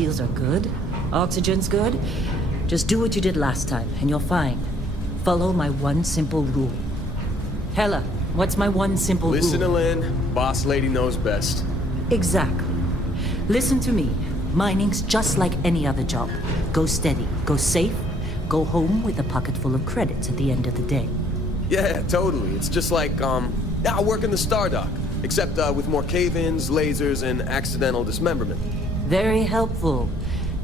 seals are good, oxygen's good, just do what you did last time, and you're fine. Follow my one simple rule. Hella, what's my one simple rule? Listen to Lynn. Boss lady knows best. Exactly. Listen to me. Mining's just like any other job. Go steady, go safe, go home with a pocket full of credits at the end of the day. Yeah, totally. It's just like, I work in the Stardock. Except, with more cave-ins, lasers, and accidental dismemberment. Very helpful.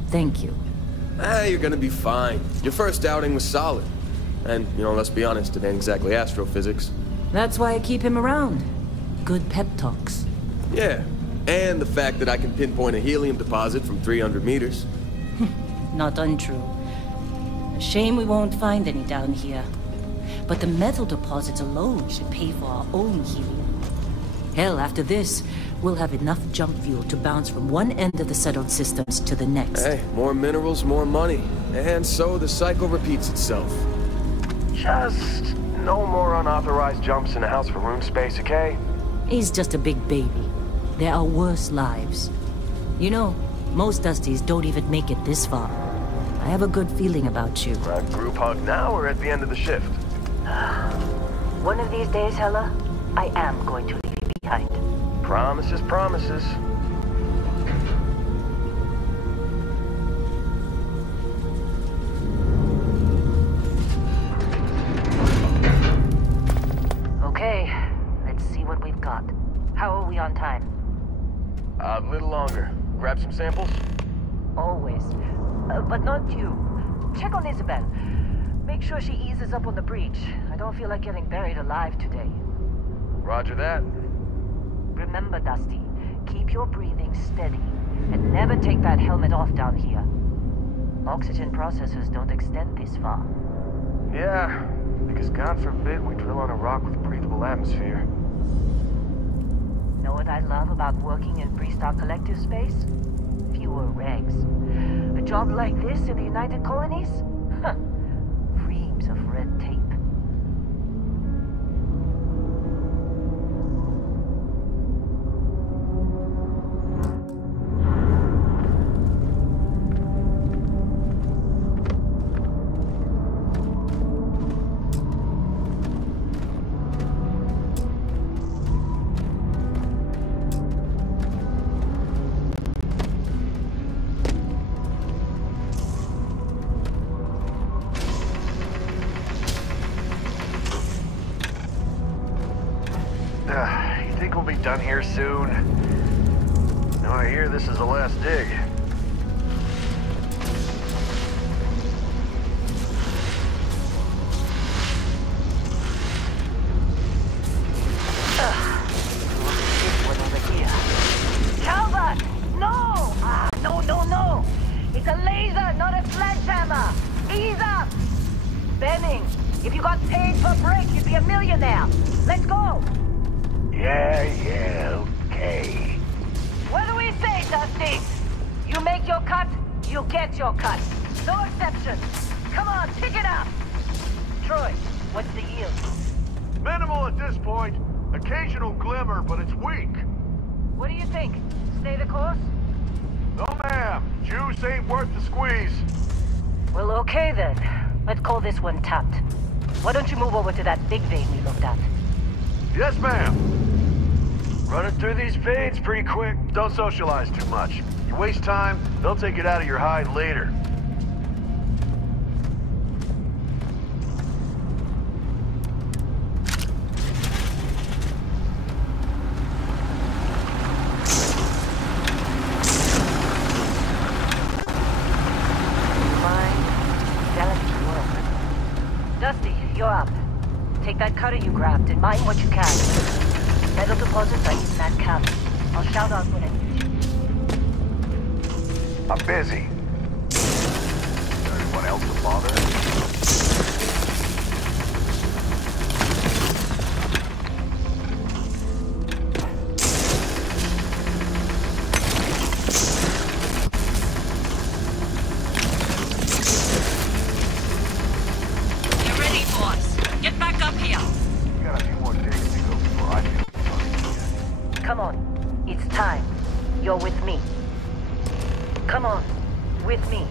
Thank you. You're gonna be fine. Your first outing was solid. And, let's be honest, it ain't exactly astrophysics. That's why I keep him around. Good pep talks. Yeah, and the fact that I can pinpoint a helium deposit from 300 meters. Not untrue. A shame we won't find any down here. But the metal deposits alone should pay for our own helium. Hell, after this, we'll have enough jump fuel to bounce from one end of the settled systems to the next. Hey, more minerals, more money. And so the cycle repeats itself. Just no more unauthorized jumps in the house for room space, okay? He's just a big baby. There are worse lives. You know, most Dusties don't even make it this far. I have a good feeling about you. Group hug now or at the end of the shift? One of these days, Hella, I am going to leave you behind. Promises, promises. Okay, let's see what we've got. How are we on time? A little longer. Grab some samples? Always. But not you. Check on Isabel. Make sure she eases up on the breach. I don't feel like getting buried alive today. Roger that. Remember, Dusty, keep your breathing steady, and never take that helmet off down here. Oxygen processors don't extend this far. Yeah, because God forbid we drill on a rock with breathable atmosphere. Know what I love about working in Freestar Collective space? Fewer regs. A job like this in the United Colonies? Huh. Reams of red tape. You think we'll be done here soon? No, I hear this is the last dig. Calvert! No! No! It's a laser, not a sledgehammer! Ease up! Benning, if you got paid per break, you'd be a millionaire. Let's go! Yeah, okay. What do we say, Dusty? You make your cut, you get your cut. No exceptions. Come on, pick it up! Troy, what's the yield? Minimal at this point. Occasional glimmer, but it's weak. What do you think? Stay the course? No, ma'am. Juice ain't worth the squeeze. Well, okay then. Let's call this one tapped. Why don't you move over to that big vein we looked at? Yes, ma'am. Running through these veins pretty quick. Don't socialize too much. You waste time, they'll take it out of your hide later. Dusty, you're up. Take that cutter you grabbed and mine what you can. Metal deposits are in that cabin. I'll shout out when I need you. I'm busy. Anyone else to bother? You're ready, boss. Get back up here. Got a few more digs to go before I can talk to you. Come on. It's time. You're with me. Come on, with me.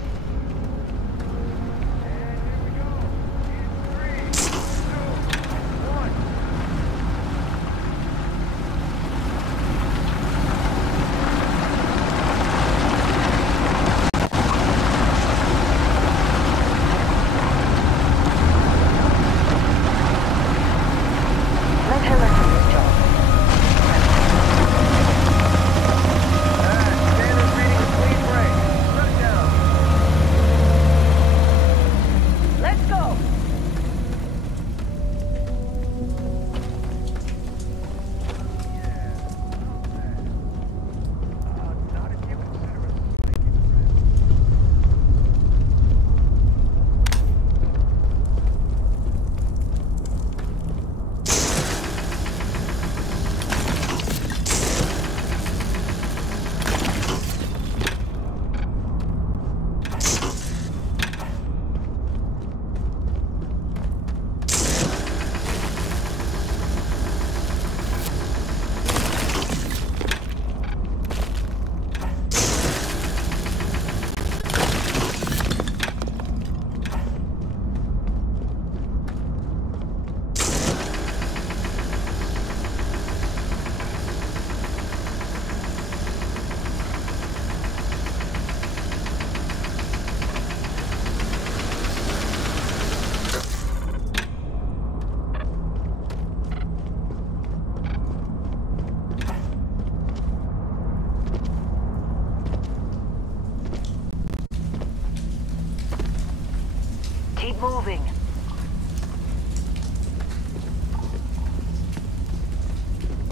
Keep moving.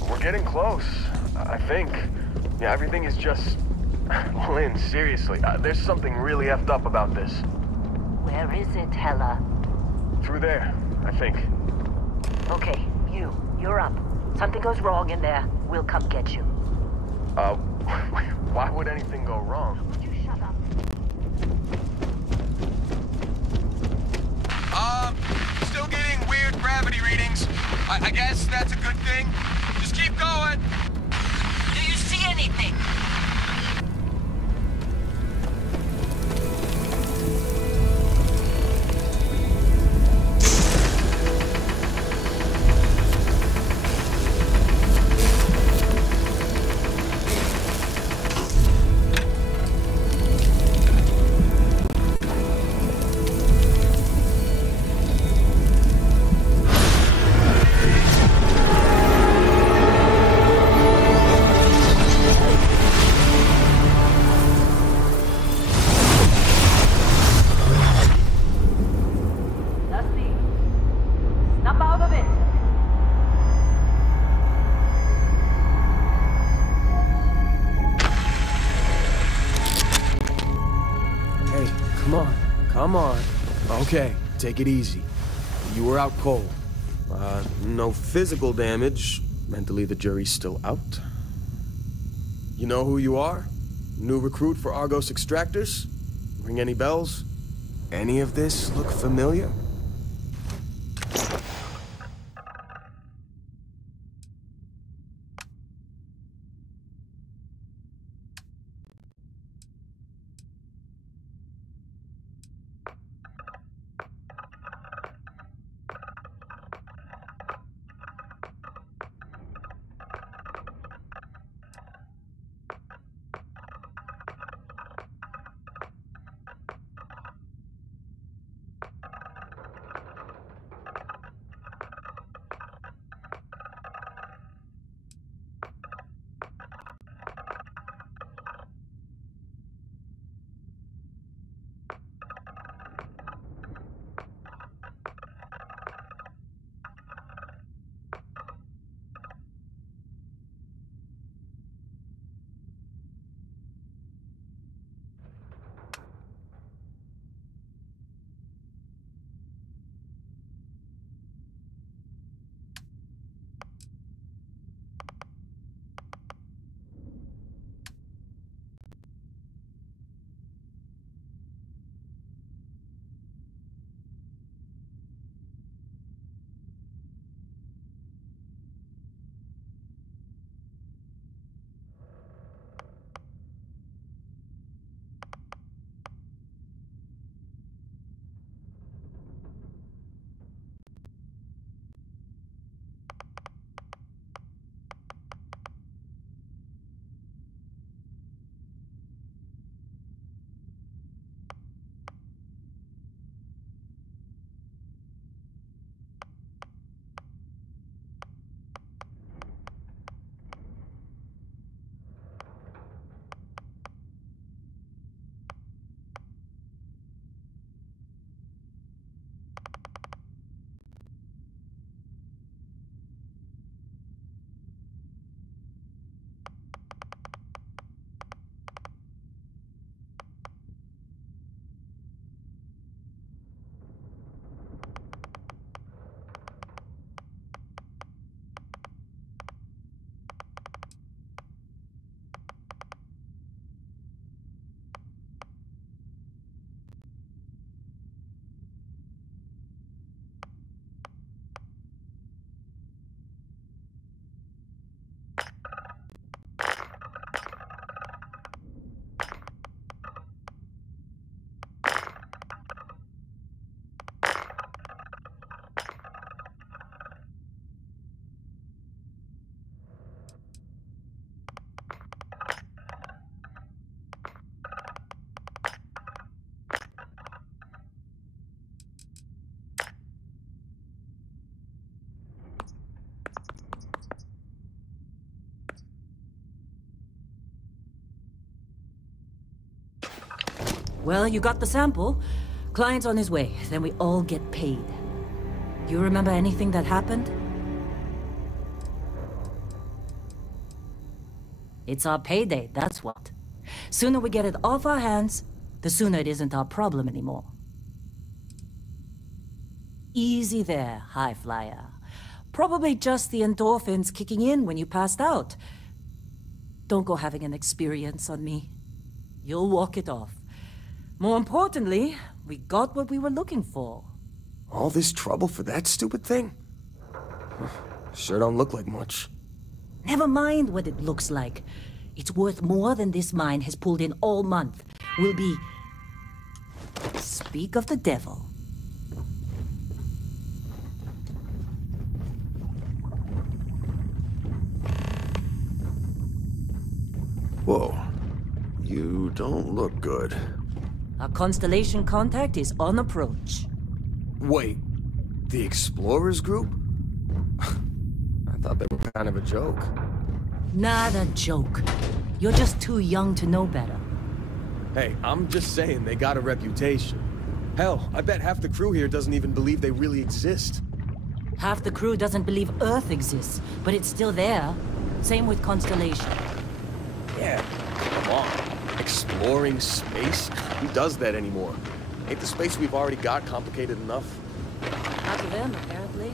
We're getting close, I think. Yeah, everything is just... Lynn, seriously, there's something really effed up about this. Where is it, Hella? Through there, I think. Okay, you're up. Something goes wrong in there, we'll come get you. Why would anything go wrong? Would you shut up? Still getting weird gravity readings. I guess that's a good thing. Just keep going. Do you see anything? Come on. Okay, take it easy. You were out cold. No physical damage. Mentally, the jury's still out. You know who you are? New recruit for Argos Extractors? Ring any bells? Any of this look familiar? Well, you got the sample. Client's on his way, then we all get paid. You remember anything that happened? It's our payday, that's what. Sooner we get it off our hands, the sooner it isn't our problem anymore. Easy there, high flyer. Probably just the endorphins kicking in when you passed out. Don't go having an experience on me. You'll walk it off. More importantly, we got what we were looking for. All this trouble for that stupid thing? Sure don't look like much. Never mind what it looks like. It's worth more than this mine has pulled in all month. Will be... Speak of the devil. Whoa. You don't look good. Our constellation contact is on approach. Wait, the Explorers group? I thought they were kind of a joke. Not a joke. You're just too young to know better. Hey, I'm just saying they got a reputation. Hell, I bet half the crew here doesn't even believe they really exist. Half the crew doesn't believe Earth exists, but it's still there. Same with Constellation. Yeah, come on. Exploring space? Who does that anymore? Ain't the space we've already got complicated enough? Not to them, apparently.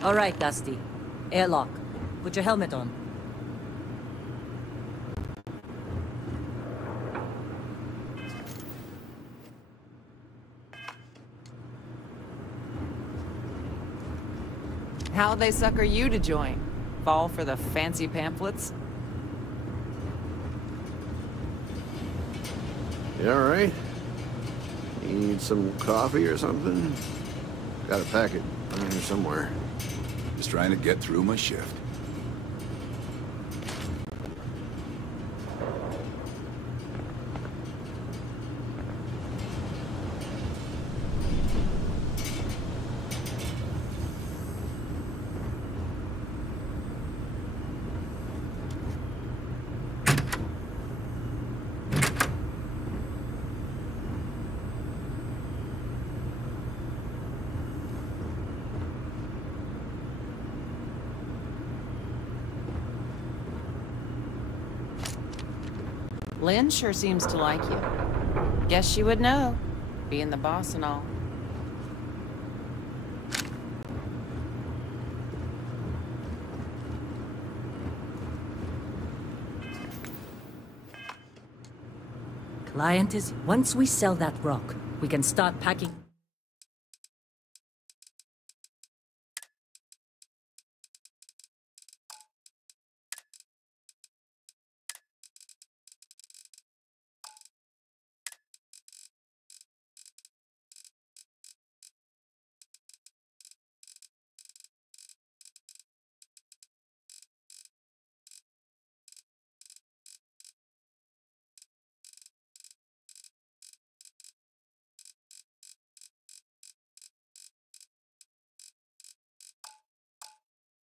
All right, Dusty. Airlock. Put your helmet on. How'd they sucker you to join? Fall for the fancy pamphlets? You alright? Need some coffee or something? Got a packet in here somewhere. Just trying to get through my shift. Lynn sure seems to like you. Guess she would know, being the boss and all. Client is... Once we sell that rock, we can start packing...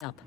up.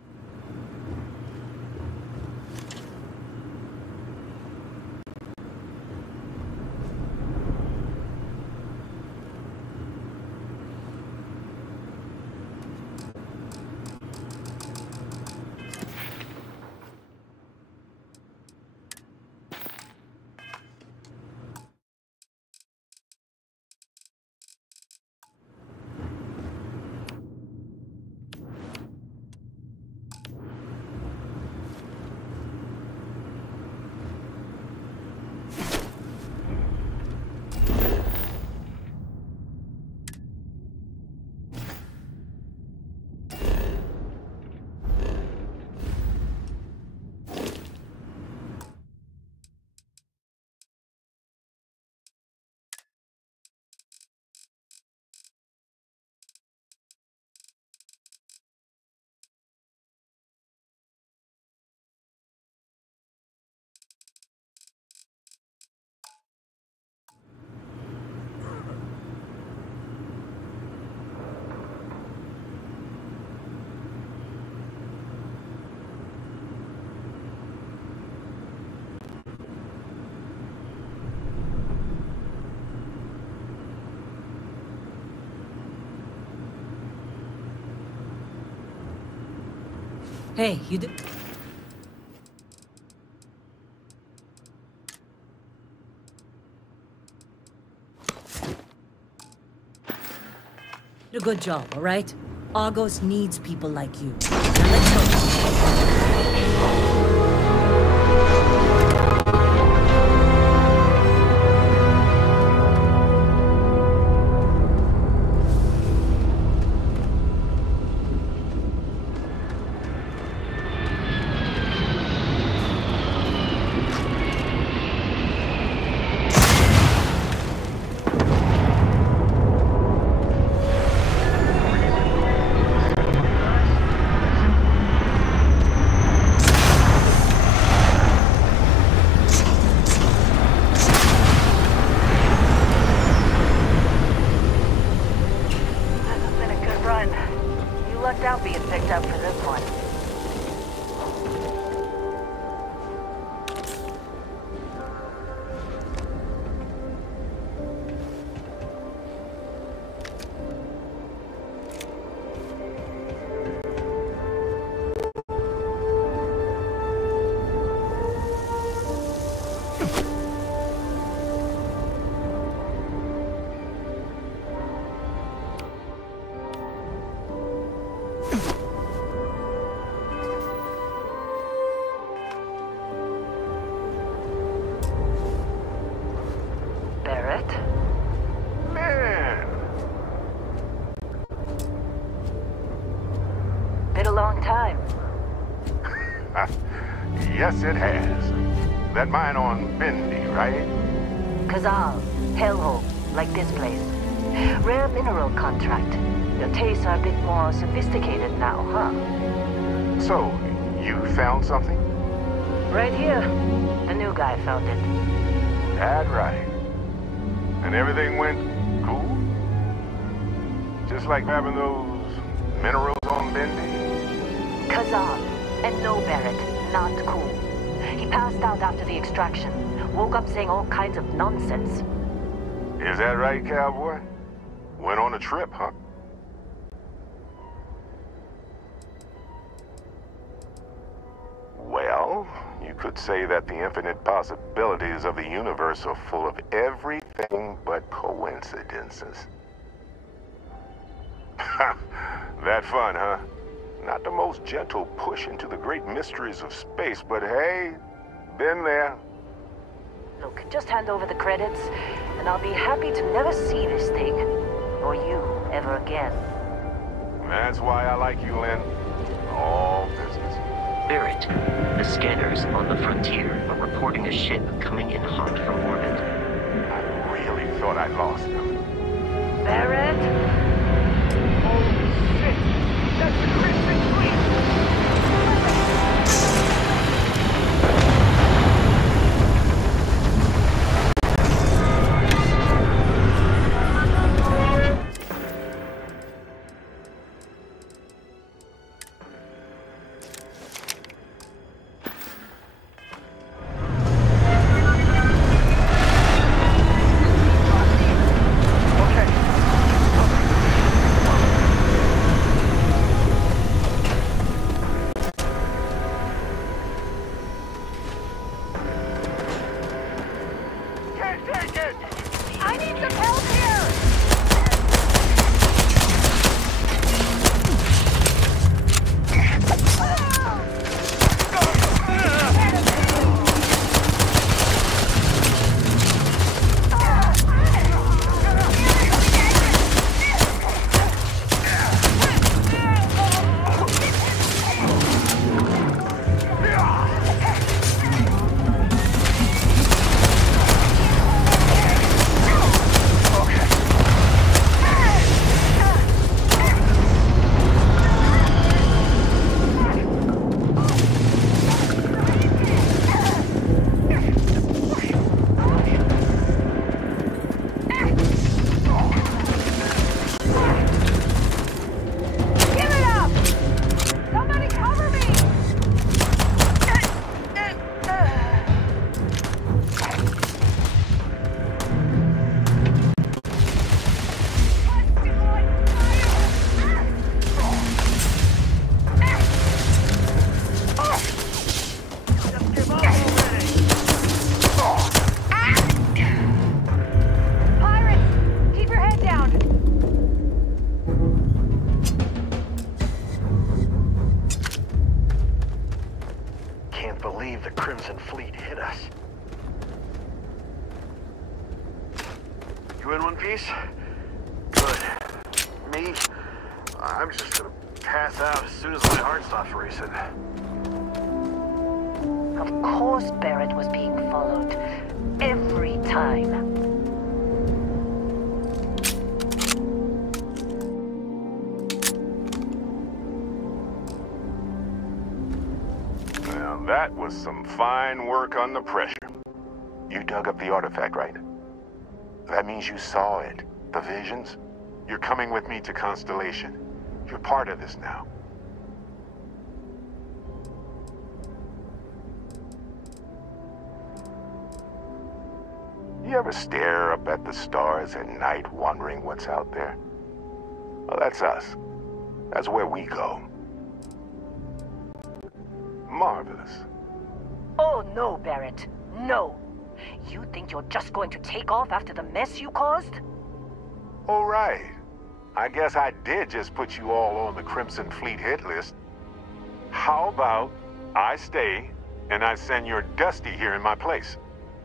Hey, you did... Did a good job, all right? Argos needs people like you. Now let's go. Out being picked up for this one. Yes, it has. That mine on Bendy, right? Kazal, hellhole, like this place. Rare mineral contract. Your tastes are a bit more sophisticated now, huh? So, you found something? Right here. The new guy found it. That right. And everything went cool? Just like having those minerals on Bendy? Kazal, and no Barrett. Not cool. He passed out after the extraction. Woke up saying all kinds of nonsense. Is that right, cowboy? Went on a trip, huh? Well, you could say that the infinite possibilities of the universe are full of everything but coincidences. That fun, huh? Not the most gentle push into the great mysteries of space, but hey, been there. Look, just hand over the credits, and I'll be happy to never see this thing, or you, ever again. That's why I like you, Lynn. All business. Barrett, the scanners on the frontier are reporting a ship coming in hot from orbit. I really thought I lost them. Barrett? Holy shit! That's the Crimson Fleet! You in one piece? Good. Me? I'm just gonna pass out as soon as my heart stops racing. Of course Barrett was being followed. Every time. Well, that was some fine work under pressure. You dug up the artifact, right? That means you saw it. The visions? You're coming with me to Constellation. You're part of this now. You ever stare up at the stars at night wondering what's out there? Well, that's us. That's where we go. Marvelous. Oh no, Barrett. No. You think you're just going to take off after the mess you caused? All right. I guess I did just put you all on the Crimson Fleet hit list. How about I stay and I send your Dusty here in my place?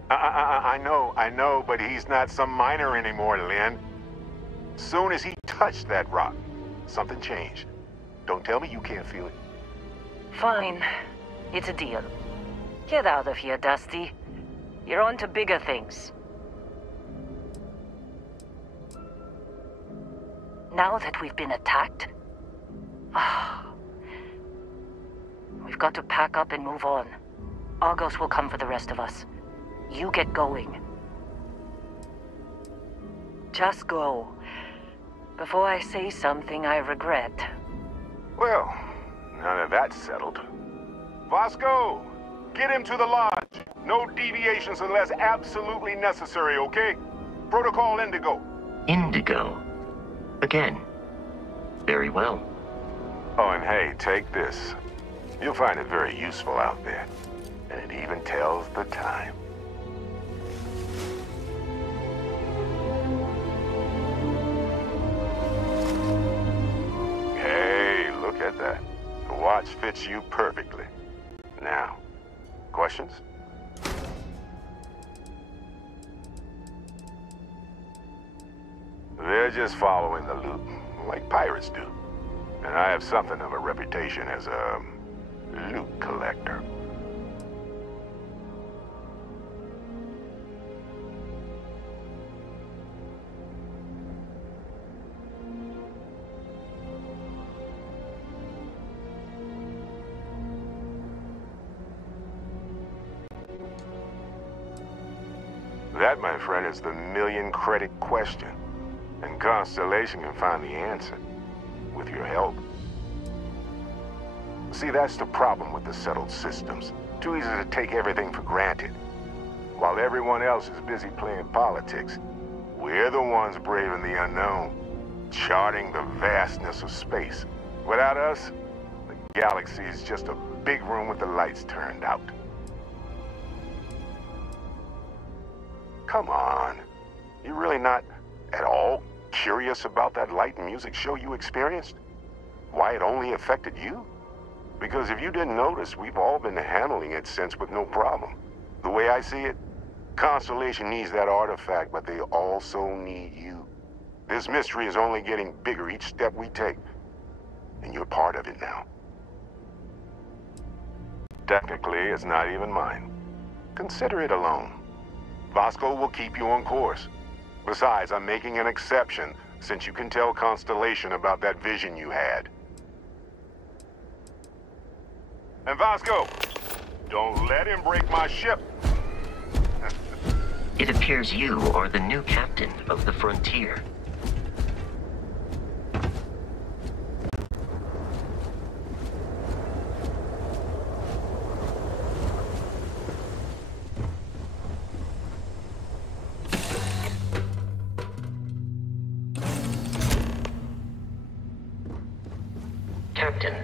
I know, but he's not some miner anymore, Lynn. Soon as he touched that rock, something changed. Don't tell me you can't feel it. Fine. It's a deal. Get out of here, Dusty. You're on to bigger things. Now that we've been attacked, we've got to pack up and move on. Argos will come for the rest of us. You get going. Just go. Before I say something I regret. Well, now that that's settled. Vasco, get him to the lodge. No deviations unless absolutely necessary, okay? Protocol Indigo. Indigo? Again? Very well. Oh, and hey, take this. You'll find it very useful out there. And it even tells the time. Hey, look at that. The watch fits you perfectly. Now, questions? They're just following the loot, like pirates do. And I have something of a reputation as a loot collector. That, my friend, is the million-credit question. And Constellation can find the answer, with your help. See, that's the problem with the settled systems. Too easy to take everything for granted. While everyone else is busy playing politics, we're the ones braving the unknown, charting the vastness of space. Without us, the galaxy is just a big room with the lights turned out. Come on. You're really not at all curious about that light and music show you experienced? Why it only affected you? Because if you didn't notice, we've all been handling it since with no problem. The way I see it, Constellation needs that artifact, but they also need you. This mystery is only getting bigger each step we take. And you're part of it now. Technically, it's not even mine. Consider it a loan. Vasco will keep you on course. Besides, I'm making an exception since you can tell Constellation about that vision you had. And Vasco, don't let him break my ship. It appears you are the new captain of the Frontier. Captain,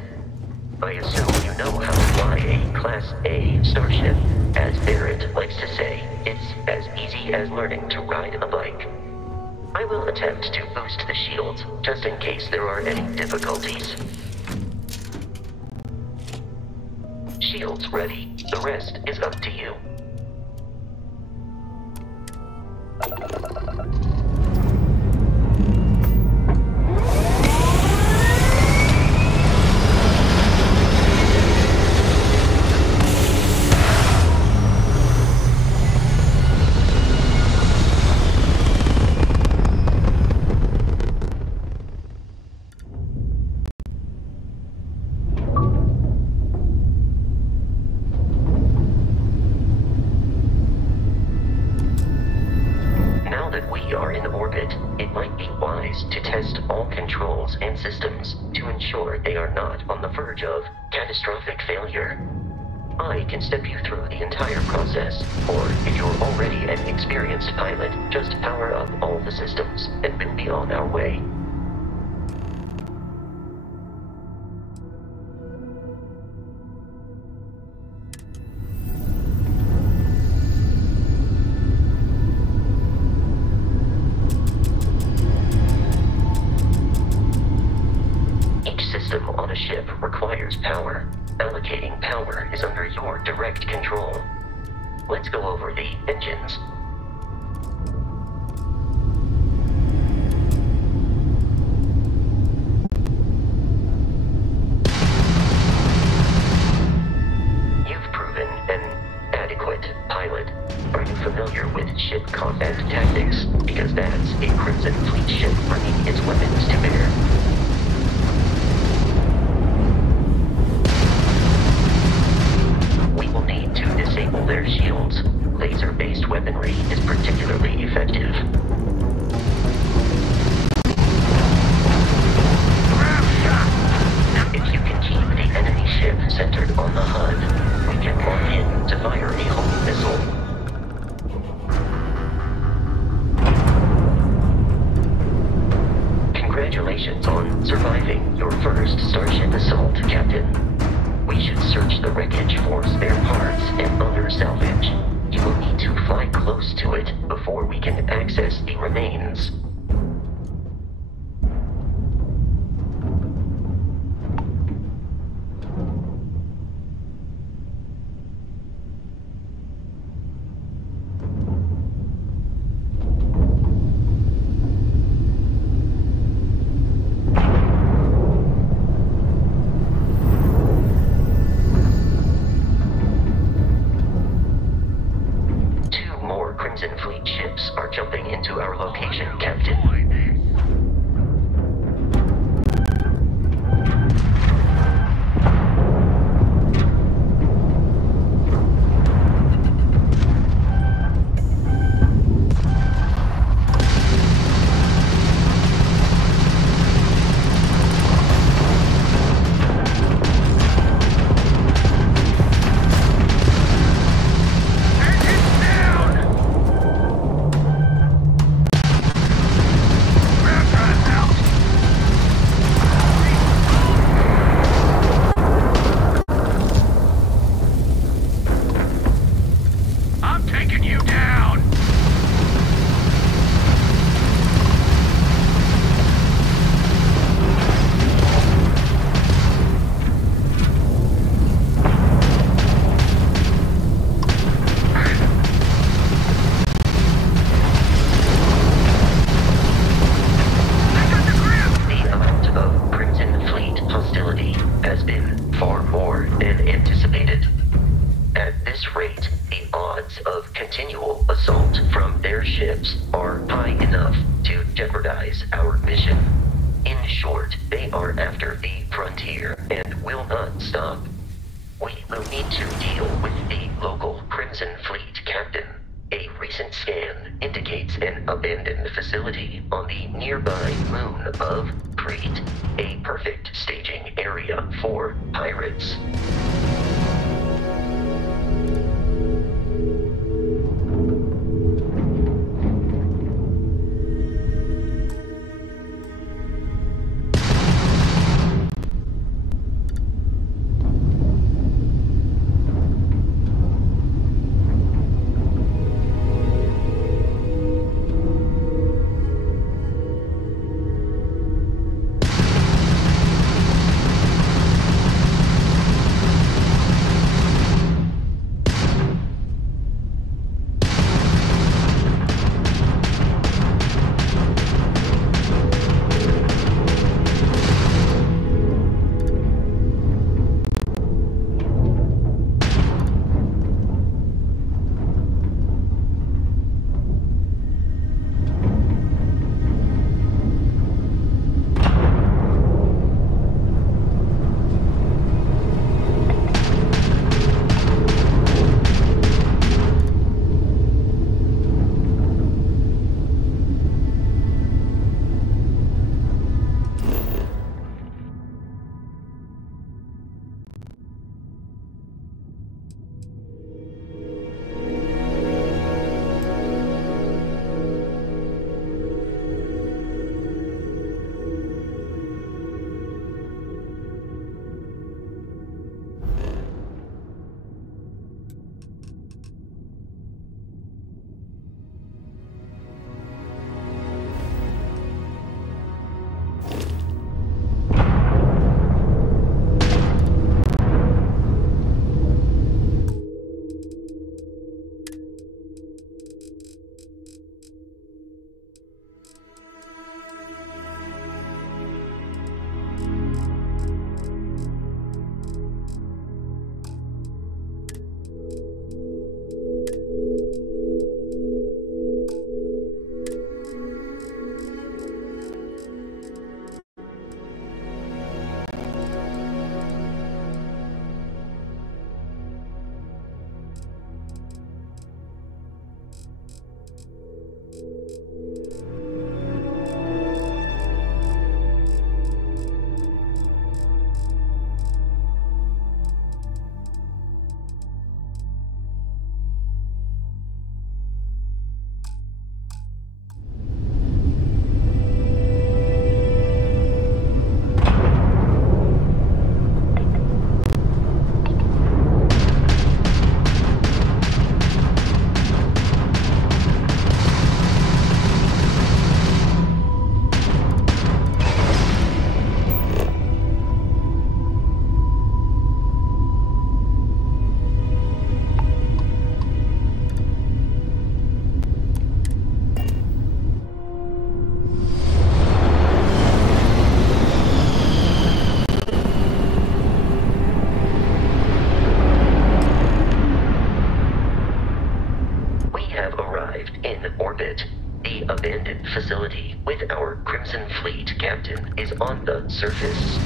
I assume you know how to fly a Class A starship. As Barrett likes to say, it's as easy as learning to ride a bike. I will attempt to boost the shields, just in case there are any difficulties. Shields ready. The rest is up to you. Now that we are in orbit, it might be wise to test all controls and systems to ensure they are not on the verge of catastrophic failure. I can step you through the entire process, or if you're already an experienced pilot, just power up all the systems, and we'll be on our way. On a ship requires power. Allocating power is under your direct control. Let's go over the engines. You've proven an adequate pilot. Are you familiar with ship combat tactics? Because that's a Crimson Fleet ship bringing its weapons to bear. Disable their shields. Laser-based weaponry is particularly effective. If you can keep the enemy ship centered on the HUD, we can lock in to fire a home missile. Congratulations on surviving your first Starship assault, Captain. We should search the wreckage for spare parts and other salvage. You will need to fly close to it before we can access the remains. Crimson Fleet ships are jumping into our location, Captain. orbit. The abandoned facility with our Crimson Fleet captain is on the surface.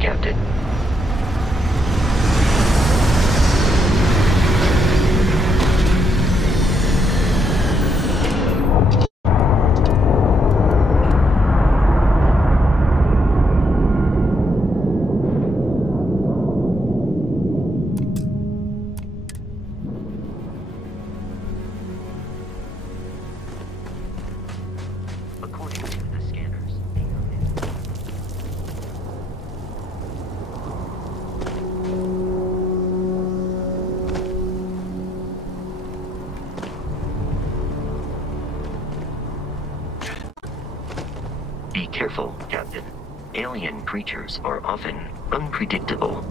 Captain. According to the scanners, be careful, Captain. Alien creatures are often unpredictable.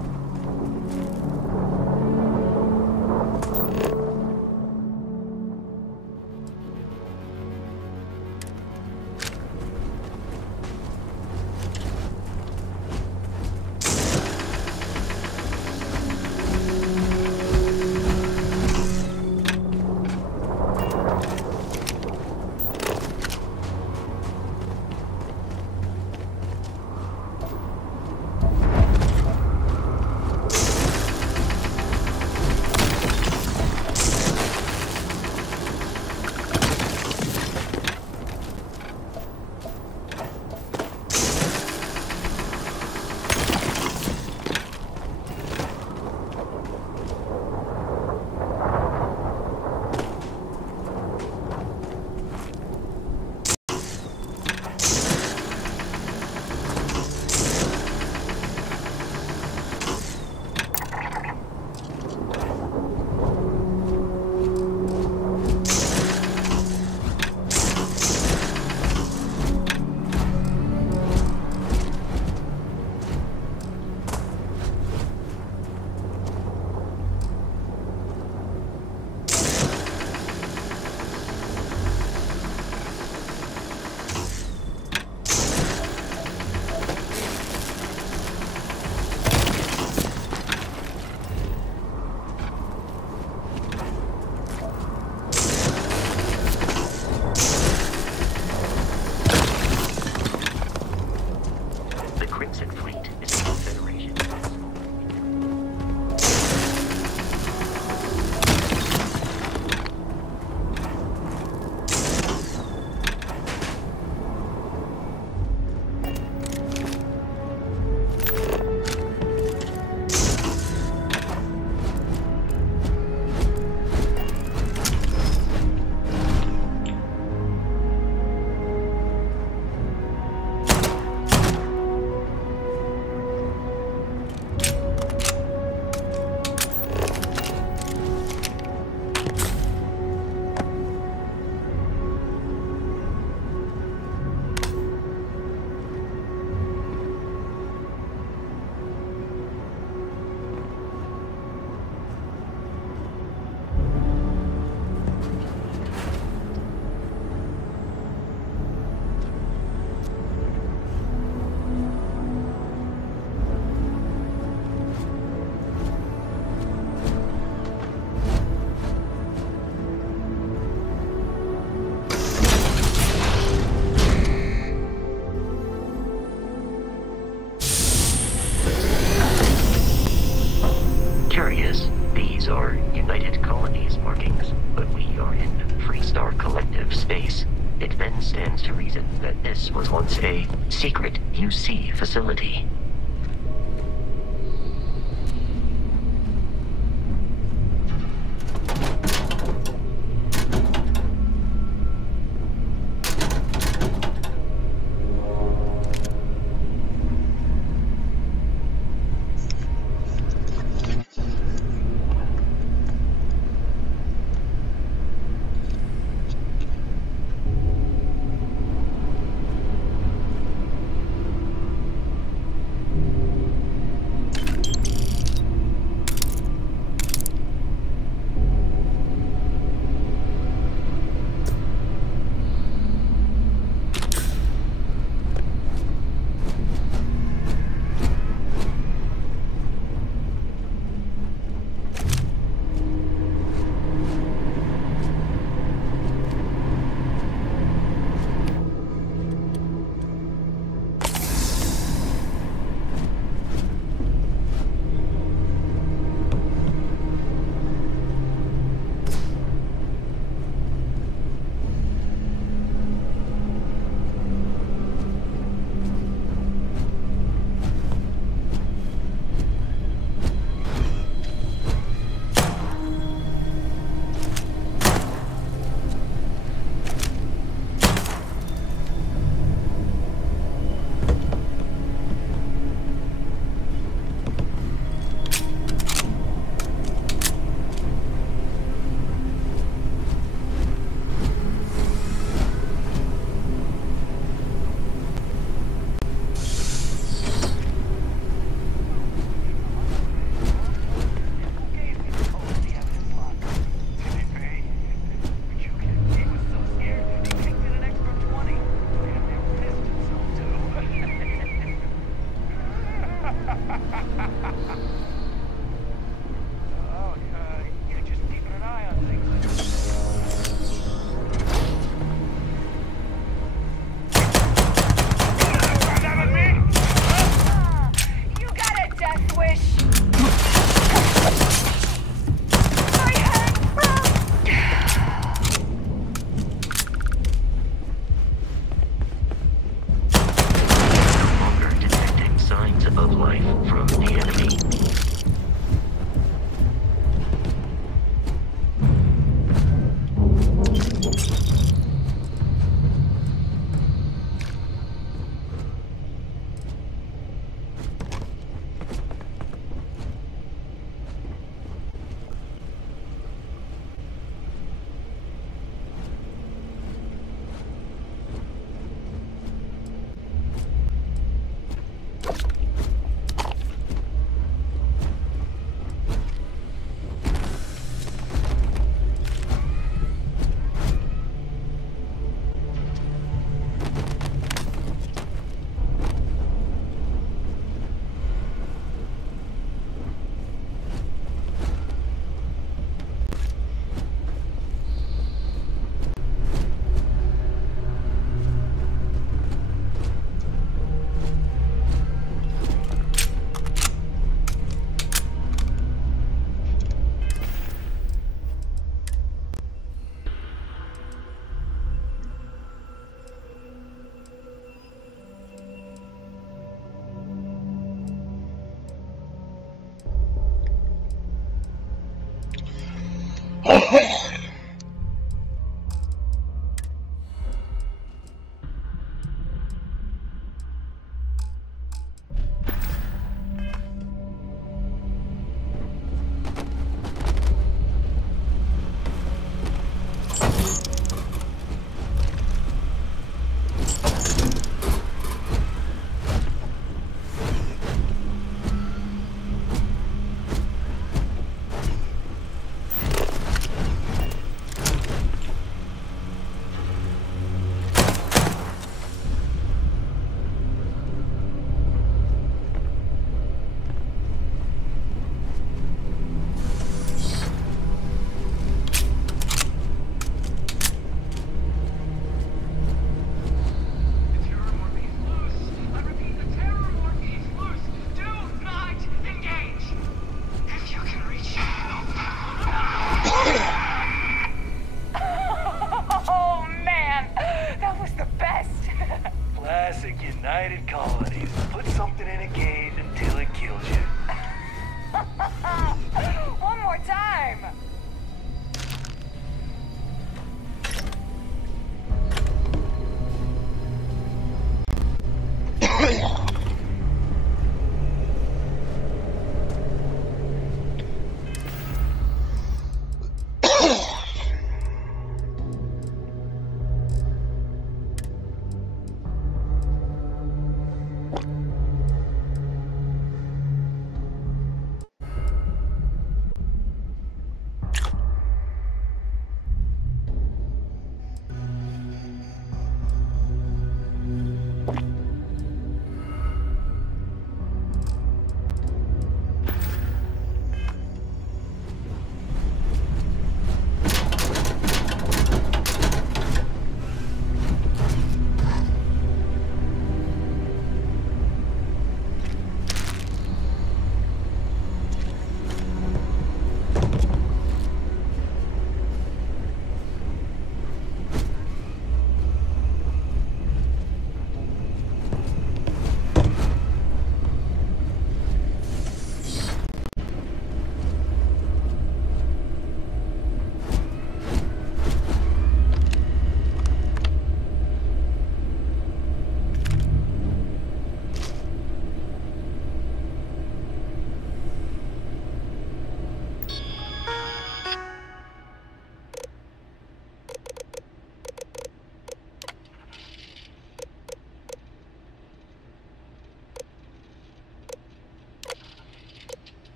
of space, it then stands to reason that this was once a secret UC facility. United Colonies. Put something in a cage until it kills you. One more time!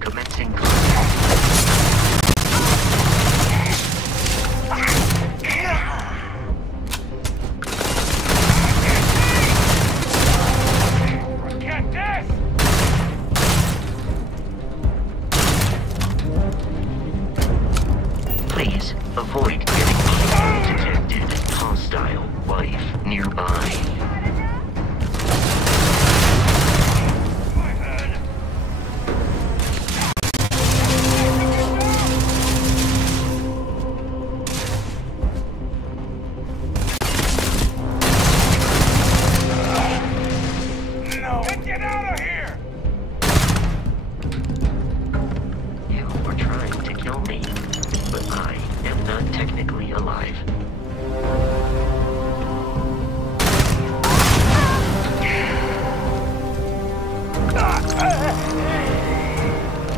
Commencing contact. Get this! Please avoid getting detected. Hostile wife nearby. Get out of here! You were trying to kill me, but I am not technically alive.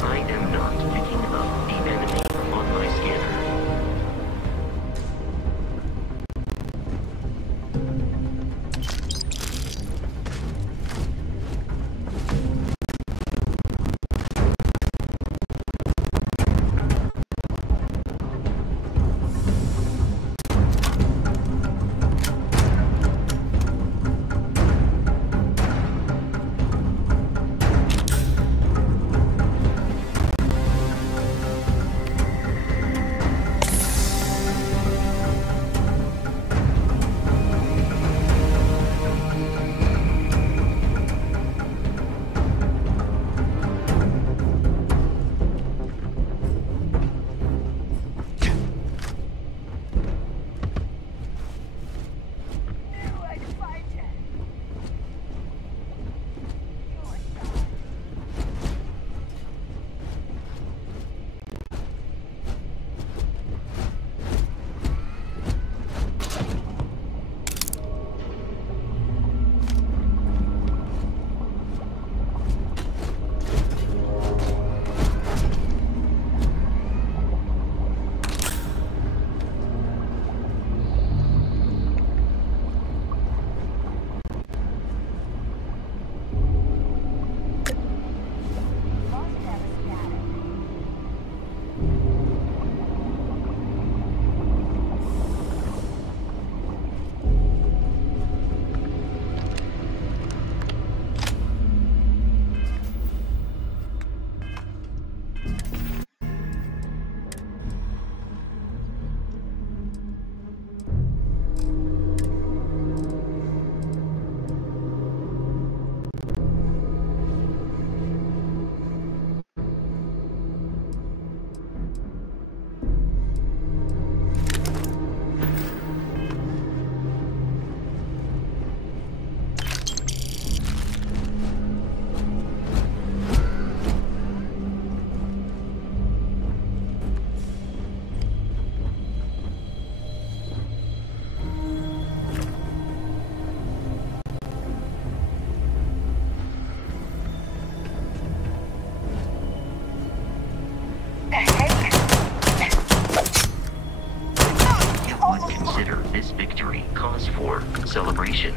I am not picking up the enemy on my scanner. Consider this victory cause for celebration.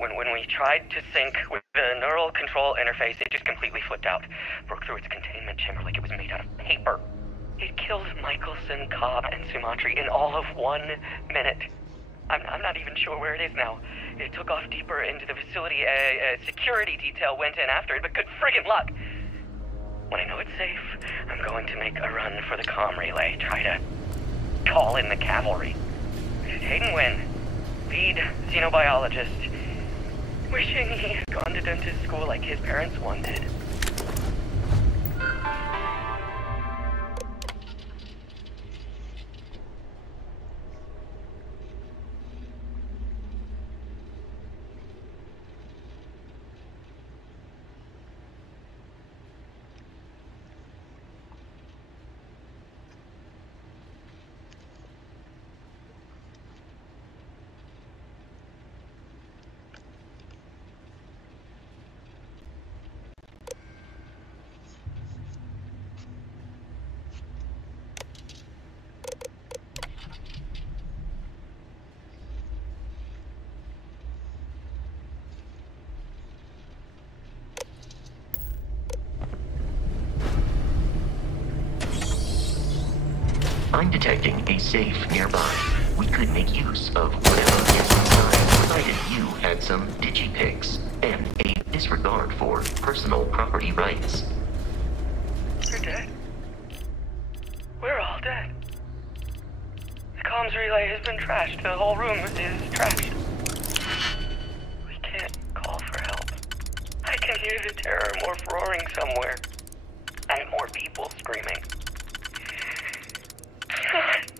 When we tried to sync with the neural control interface, it just completely flipped out. Broke through its containment chamber like it was made out of paper. It killed Michelson, Cobb, and Sumantri in all of 1 minute. I'm not even sure where it is now. It took off deeper into the facility. A security detail went in after it, but good friggin' luck. When I know it's safe, I'm going to make a run for the comm relay. Try to call in the cavalry. Hayden Wynn, lead xenobiologist. Wishing he had gone to dentist school like his parents wanted. I'm detecting a safe nearby. We could make use of whatever is inside, provided you had some digipics and a disregard for personal property rights. We're dead. We're all dead. The comms relay has been trashed. The whole room is trashed. We can't call for help. I can hear the terror morph roaring somewhere. And more people screaming. God.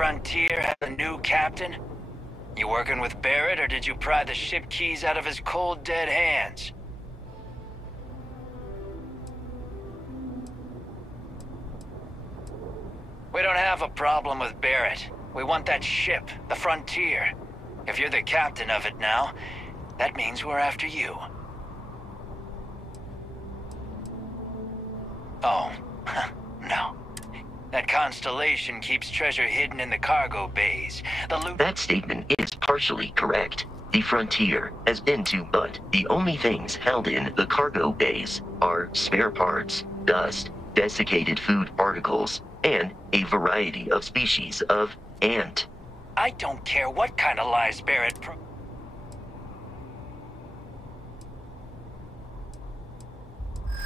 Frontier has a new captain? You working with Barrett, or did you pry the ship keys out of his cold, dead hands? We don't have a problem with Barrett. We want that ship, the Frontier. If you're the captain of it now, that means we're after you. Oh, no. That constellation keeps treasure hidden in the cargo bays. The loot— That statement is partially correct. The Frontier has been to but the only things held in the cargo bays are spare parts, dust, desiccated food particles, and a variety of species of ant. I don't care what kind of lies Barrett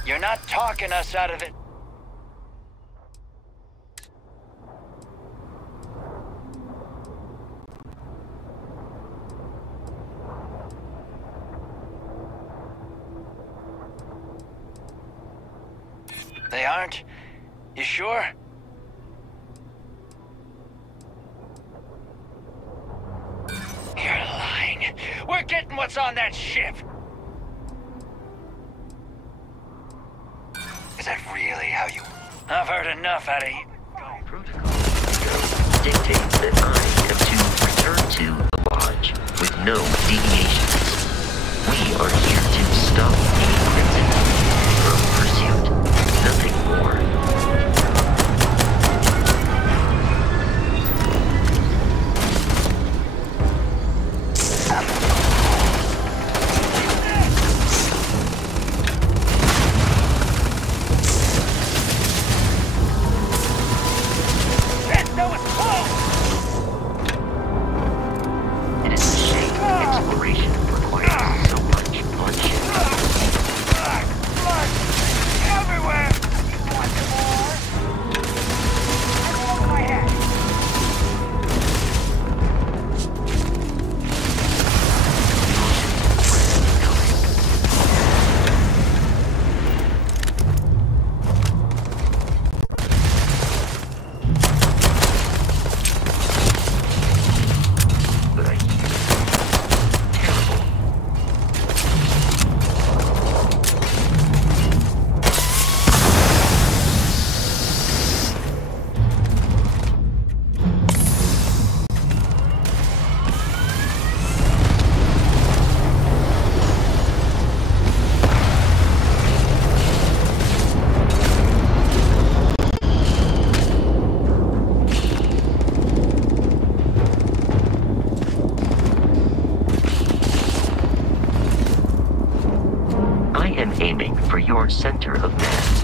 You're not talking us out of it. They aren't? You sure? You're lying. We're getting what's on that ship! Is that really how you— I've heard enough out of you. Protocol. dictates that I am to return to the Lodge with no deviations. We are here to stop a crimson from pursuit, nothing more. It is a shame exploration requires so much bloodshed. Blood! Everywhere! You want some more? I want my head. But I hear terrible. I am aiming for your center of mass.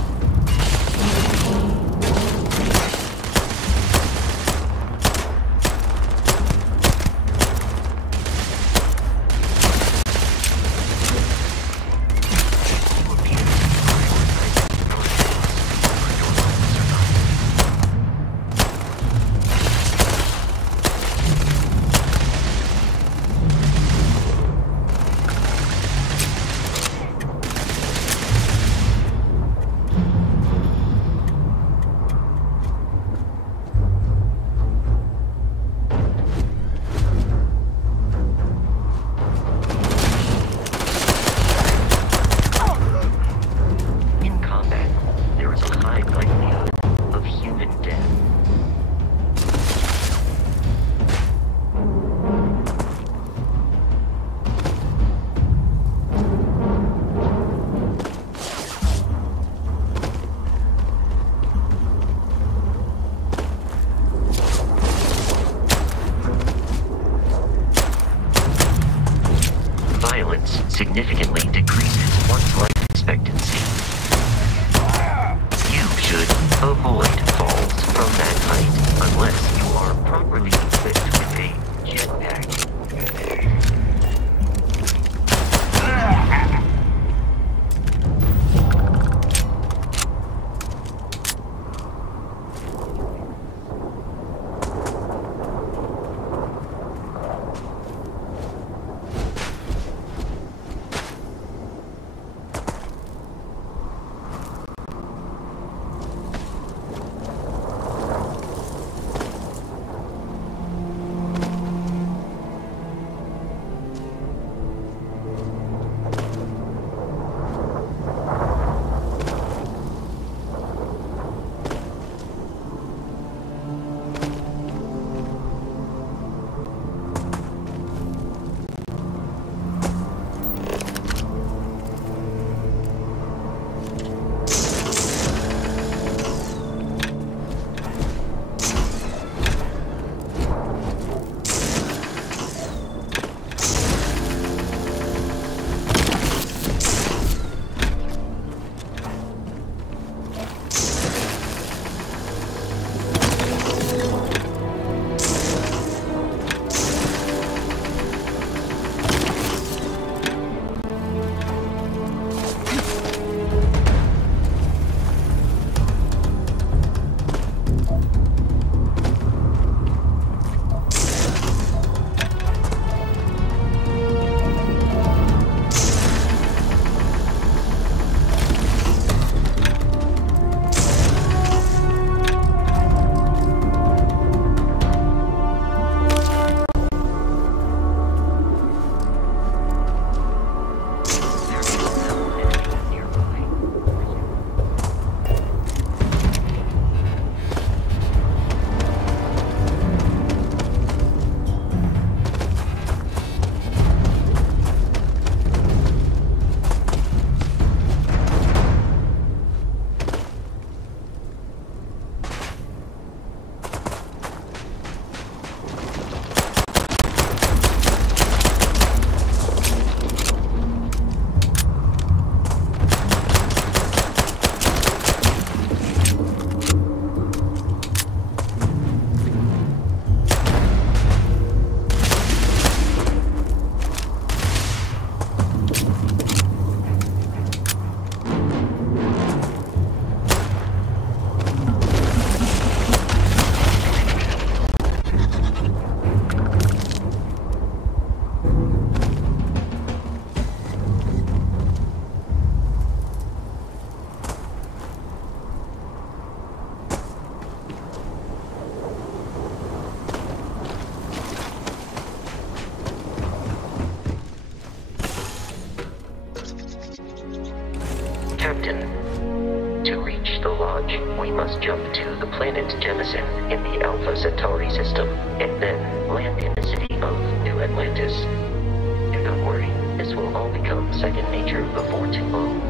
In combat, there is a high likelihood of human death. Violence significantly decreases one's life expectancy. You should avoid falls from that height unless you are properly equipped with a jetpack. Jemison in the Alpha Centauri system, and then land in the city of New Atlantis. Do not worry, this will all become second nature before too long.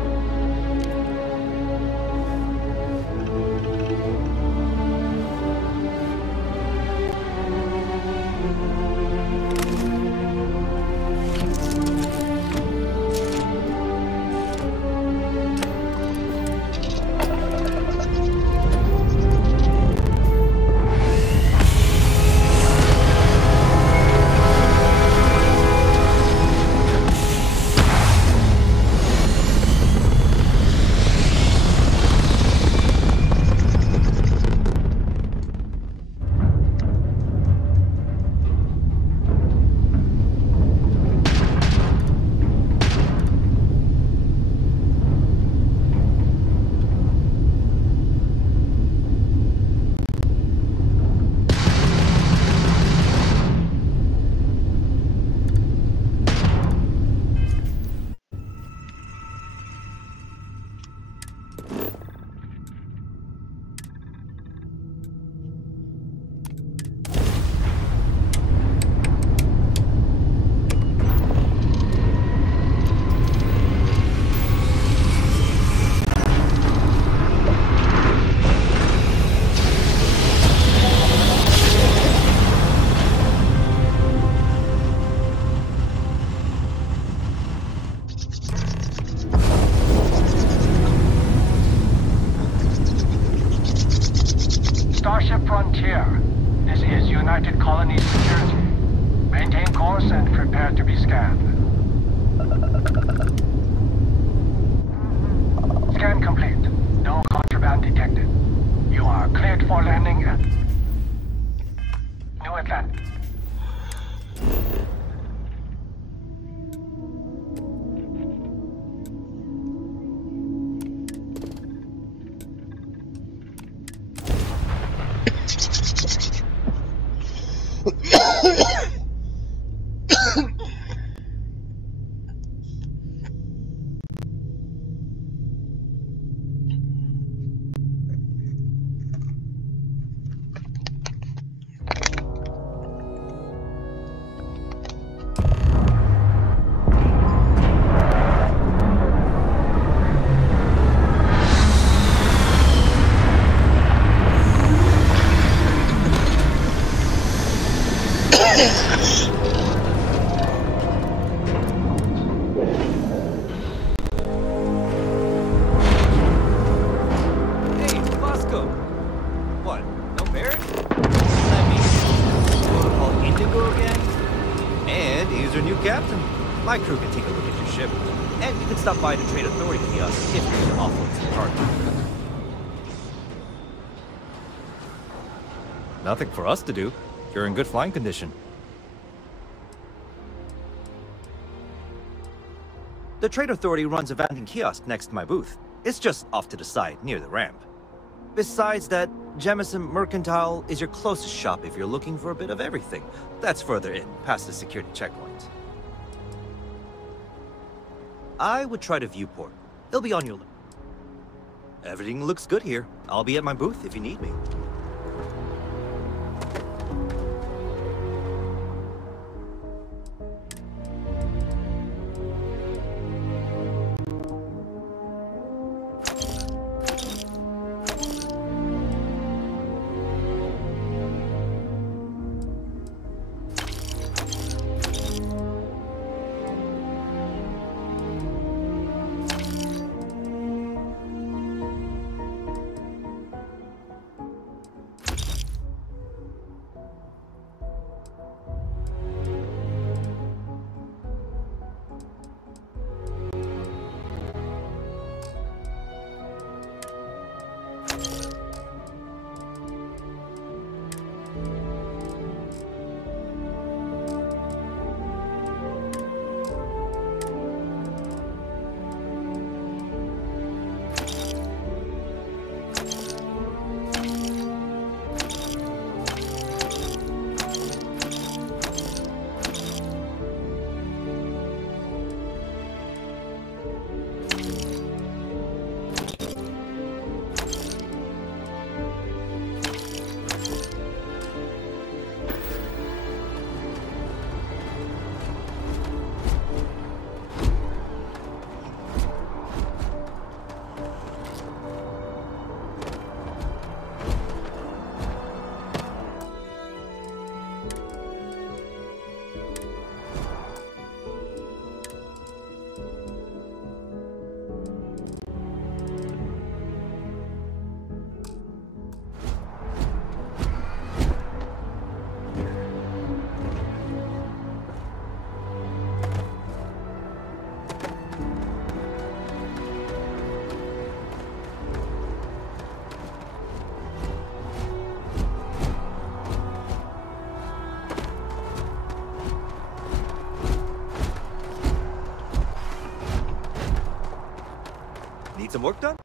Starship Frontier. This is United Colonies Security. Maintain course and prepare to be scanned. Scan complete. No contraband detected. You are cleared for landing at New Atlantis. My crew can take a look at your ship, and you can stop by the Trade Authority kiosk if you're offload some cargo. Nothing for us to do. You're in good flying condition. The Trade Authority runs a vending kiosk next to my booth. It's just off to the side, near the ramp. Besides that, Jemison Mercantile is your closest shop if you're looking for a bit of everything. That's further in, past the security checkpoint. I would try the viewport. It'll be on your list. Everything looks good here. I'll be at my booth if you need me. Need some work done?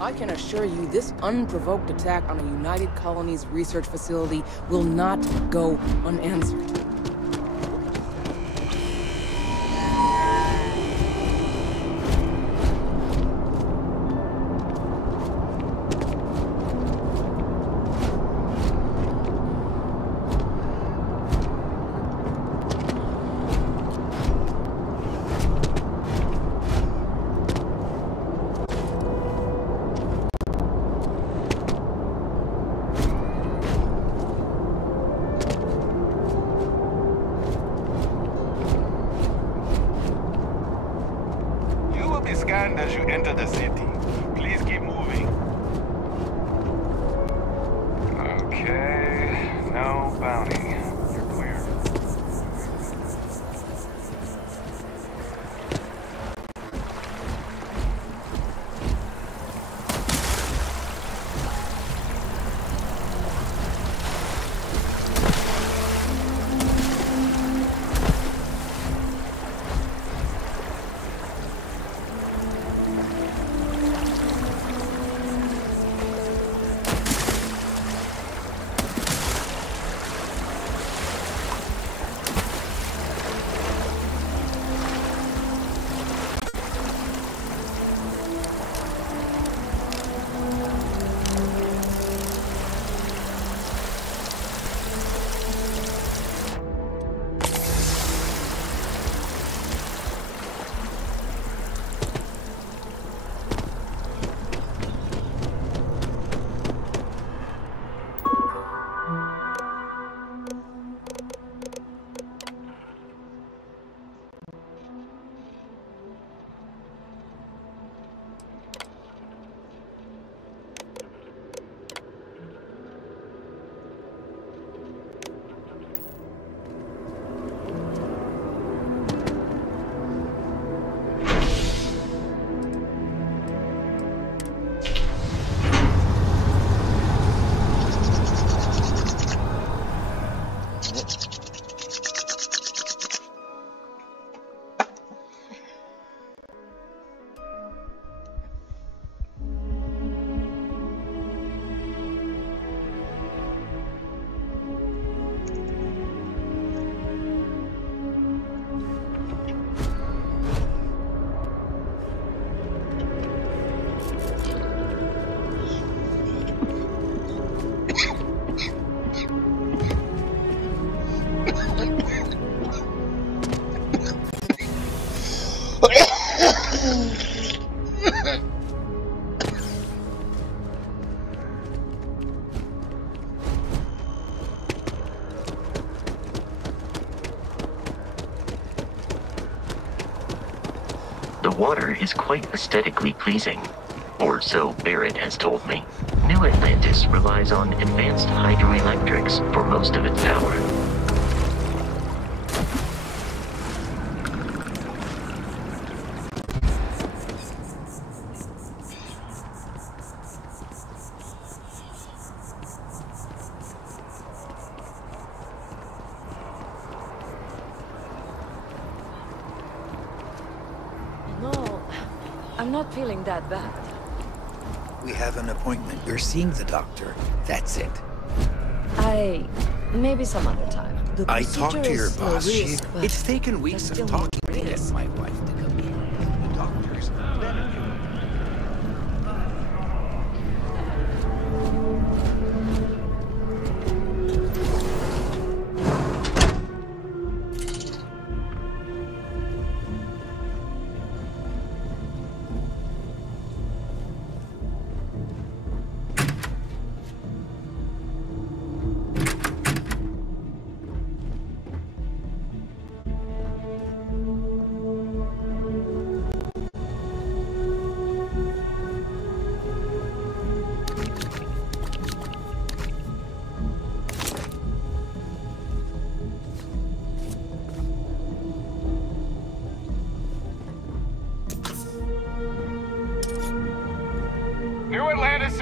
I can assure you this unprovoked attack on a United Colonies research facility will not go unanswered. Scanned as you enter the city. Please keep moving. Okay, no bounty. You're clear. The water is quite aesthetically pleasing, or so Barrett has told me. New Atlantis relies on advanced hydroelectrics for most of its power. I'm not feeling that bad. We have an appointment. You're seeing the doctor. That's it. Maybe some other time. I talked to your boss. Risk, it's taken weeks of talking to get my wife to come in. The doctor's better.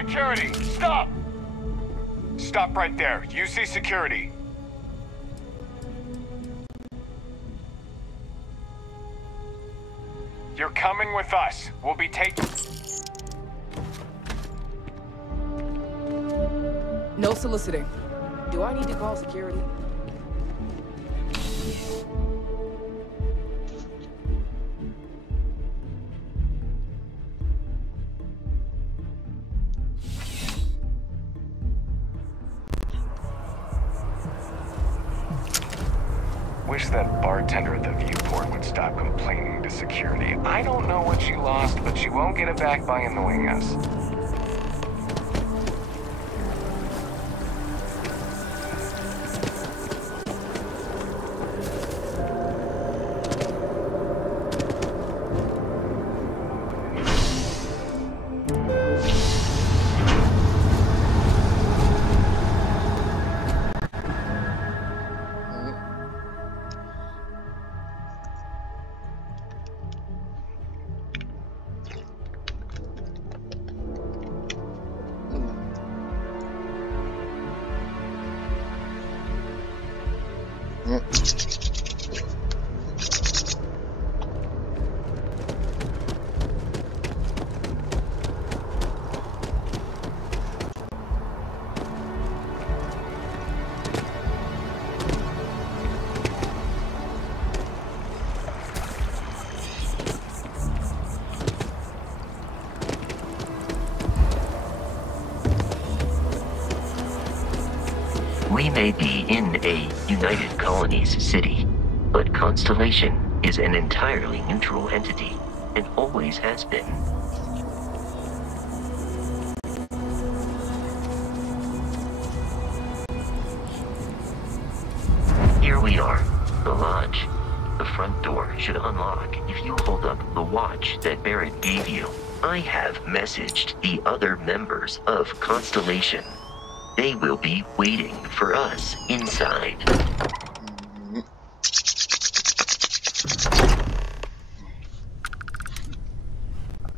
security! Stop! Stop right there. You see security. You're coming with us. We'll be taking... No soliciting. Do I need to call security? Wish that bartender at the viewport would stop complaining to security. I don't know what she lost, but she won't get it back by annoying us. We may be in a United Colonies city, but Constellation is an entirely neutral entity, and always has been. Here we are, the lodge. The front door should unlock if you hold up the watch that Barrett gave you. I have messaged the other members of Constellation. They will be waiting for us inside.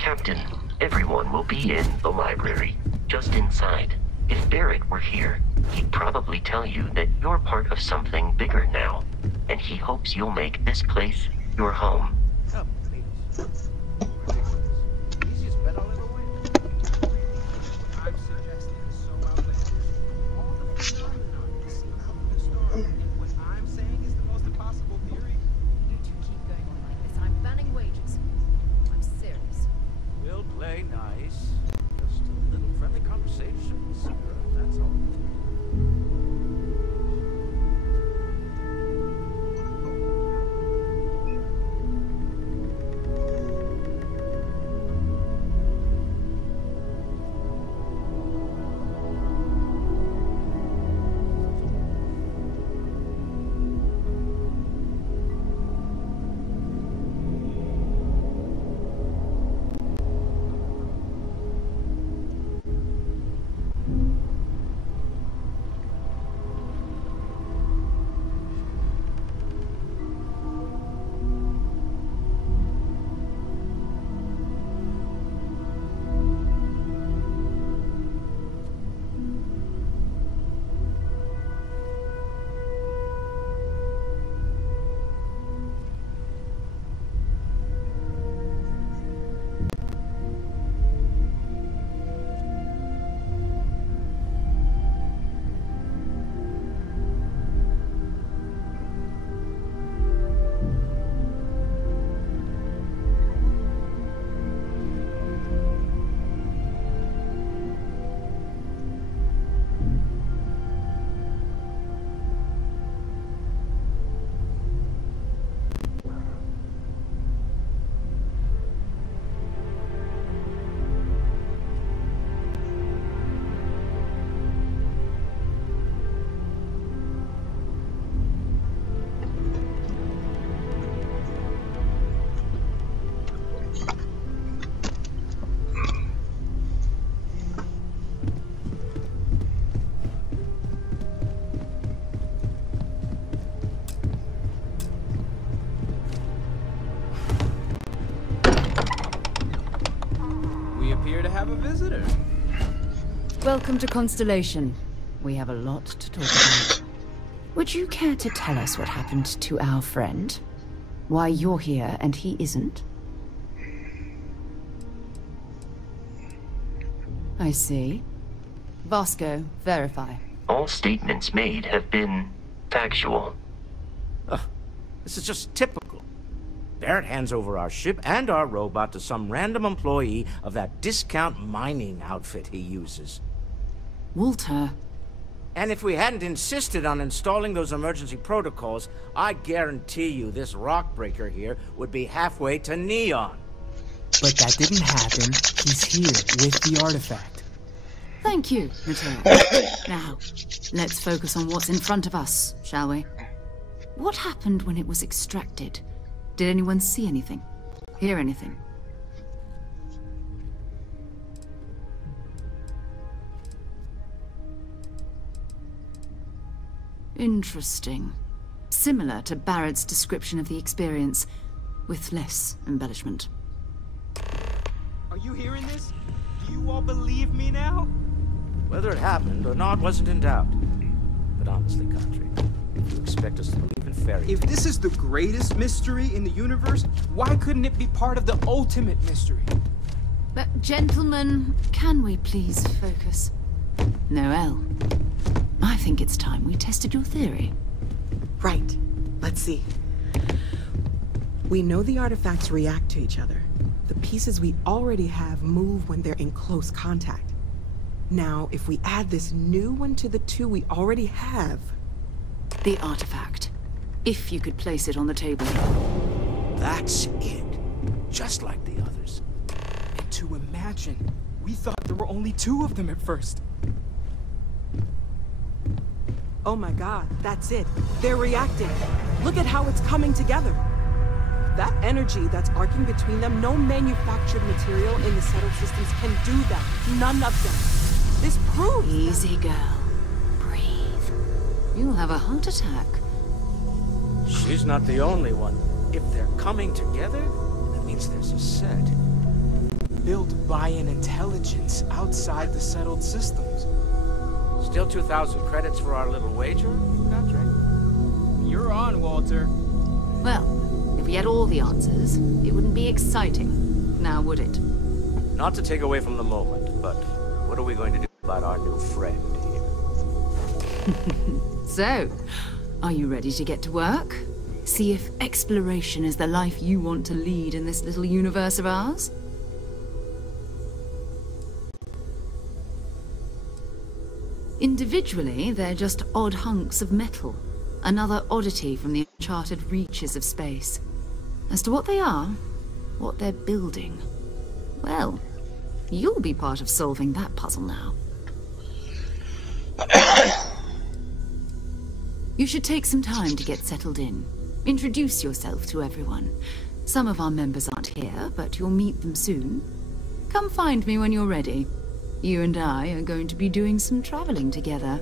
Captain, everyone will be in the library, just inside. If Barrett were here, he'd probably tell you that you're part of something bigger now, and he hopes you'll make this place your home. Oh, please. Easiest bet I'll ever win. I'm suggesting is so outlandish. All the phenomena is out of the story. And what I'm saying is the most impossible theory. You two keep going on like this. I'm banning wages. I'm serious. We'll play nice. Just a little friendly conversation, Sarah. That's all. We appear to have a visitor. Welcome to Constellation. We have a lot to talk about. Would you care to tell us what happened to our friend? Why you're here and he isn't? I see. Vasco, verify. All statements made have been factual. This is just typical. Barrett hands over our ship and our robot to some random employee of that discount mining outfit he uses. Walter. And if we hadn't insisted on installing those emergency protocols, I guarantee you this rock breaker here would be halfway to Neon. But that didn't happen. He's here with the artifact. Thank you, Mateo. Now, let's focus on what's in front of us, shall we? What happened when it was extracted? Did anyone see anything? Hear anything? Interesting. Similar to Barrett's description of the experience, with less embellishment. Are you hearing this? Do you all believe me now? Whether it happened or not wasn't in doubt. But honestly, Country, if you expect us to believe in fairy If this is the greatest mystery in the universe, why couldn't it be part of the ultimate mystery? But, gentlemen, can we please focus? Noel, I think it's time we tested your theory. Right. Let's see. We know the artifacts react to each other. The pieces we already have move when they're in close contact. Now, if we add this new one to the two we already have... The artifact. If you could place it on the table. That's it. Just like the others. And to imagine, we thought there were only 2 of them at first. Oh my god, that's it. They're reacting. Look at how it's coming together. That energy that's arcing between them, no manufactured material in the settled systems can do that. None of them. This proves... Easy, girl. Breathe. You'll have a heart attack. She's not the only one. If they're coming together, that means there's a set. Built by an intelligence outside the settled systems. Still 2,000 credits for our little wager, Country? You're on, Walter. Well, if we had all the answers, it wouldn't be exciting. Now, would it? Not to take away from the moment, but what are we going to do about our new friend here? So, are you ready to get to work? See if exploration is the life you want to lead in this little universe of ours? Individually, they're just odd hunks of metal. Another oddity from the uncharted reaches of space. As to what they are, what they're building, well, you'll be part of solving that puzzle now. You should take some time to get settled in. Introduce yourself to everyone. Some of our members aren't here, but you'll meet them soon. Come find me when you're ready. You and I are going to be doing some traveling together.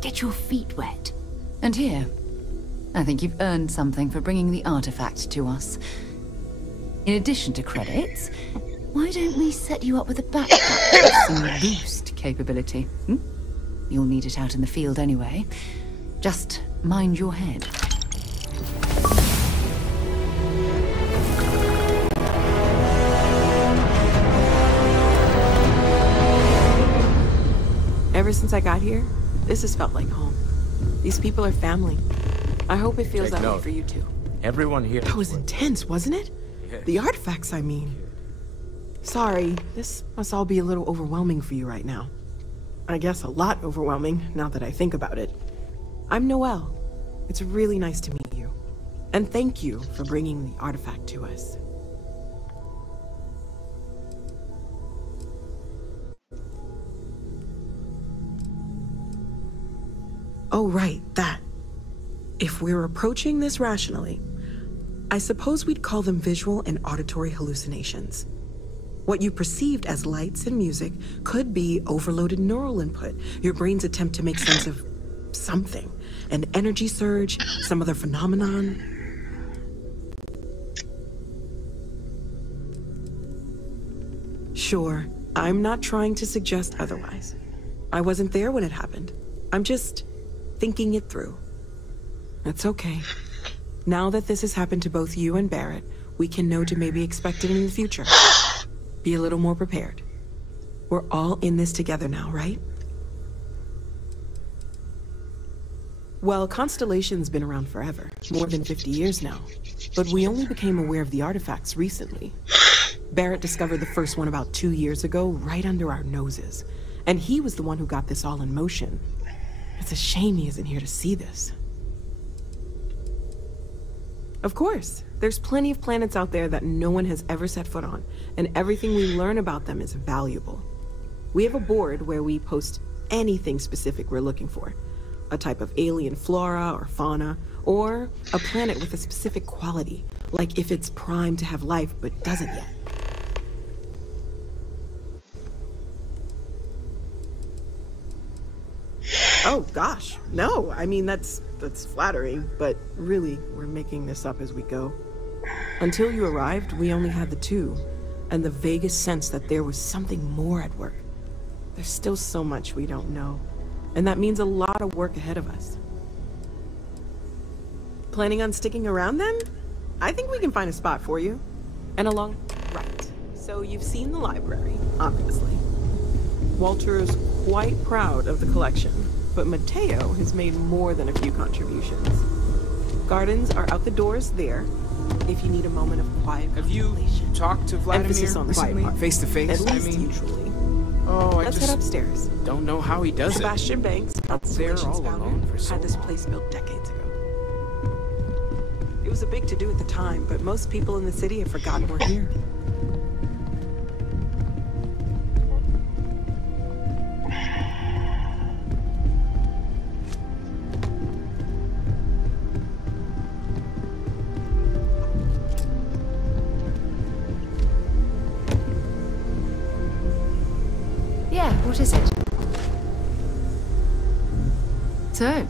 Get your feet wet. And here, I think you've earned something for bringing the artifact to us. In addition to credits, why don't we set you up with a backpack with some boost capability? You'll need it out in the field anyway. Just mind your head. Ever since I got here, this has felt like home. These people are family. I hope it feels that way for you too. Everyone here... That was intense, wasn't it? Yes. The artifacts, I mean. Sorry, this must all be a little overwhelming for you right now. I guess a lot overwhelming, now that I think about it. I'm Noelle. It's really nice to meet you. And thank you for bringing the artifact to us. Oh, right, that. If we're approaching this rationally, I suppose we'd call them visual and auditory hallucinations. What you perceived as lights and music could be overloaded neural input, your brain's attempt to make sense of something. An energy surge, some other phenomenon. Sure, I'm not trying to suggest otherwise. I wasn't there when it happened. I'm just thinking it through. It's okay. Now that this has happened to both you and Barrett, we can know to maybe expect it in the future. Be a little more prepared. We're all in this together now, right? Well, Constellation's been around forever, more than 50 years now. But we only became aware of the artifacts recently. Barrett discovered the first one about 2 years ago, right under our noses. And he was the one who got this all in motion. It's a shame he isn't here to see this. Of course, there's plenty of planets out there that no one has ever set foot on, and everything we learn about them is valuable. We have a board where we post anything specific we're looking for. A type of alien flora or fauna, or a planet with a specific quality, like if it's primed to have life but doesn't yet. Oh gosh, no, I mean that's flattering, but really, we're making this up as we go. Until you arrived, we only had the two, and the vaguest sense that there was something more at work. There's still so much we don't know, and that means a lot of work ahead of us. Planning on sticking around then? I think we can find a spot for you. And along... Right. So you've seen the library, obviously. Walter's quite proud of the collection, but Mateo has made more than a few contributions. Gardens are out the doors there, if you need a moment of quiet contemplation. Have you talked to Vladimir recently? Face to face, At least usually. Oh, Let's head upstairs. Don't know how he does Sebastian Banks, Up there all alone for so had this place built decades ago. It was a big to-do at the time, but most people in the city have forgotten we're here. Yeah, what is it? So,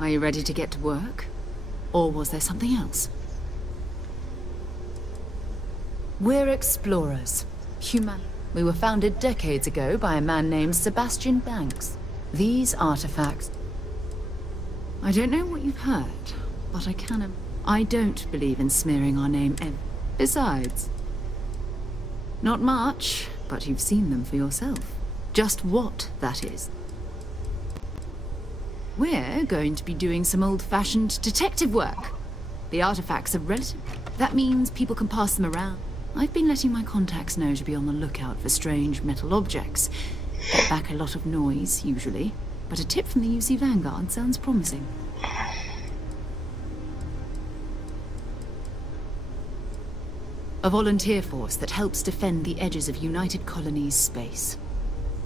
are you ready to get to work? Or was there something else? We're explorers. We were founded decades ago by a man named Sebastian Banks. These artifacts... I don't know what you've heard, but I don't believe in smearing our name Besides... Not much, but you've seen them for yourself. Just what that is. We're going to be doing some old-fashioned detective work. The artifacts are relative. That means people can pass them around. I've been letting my contacts know to be on the lookout for strange metal objects. Get back a lot of noise, usually. But a tip from the UC Vanguard sounds promising. A volunteer force that helps defend the edges of United Colonies space.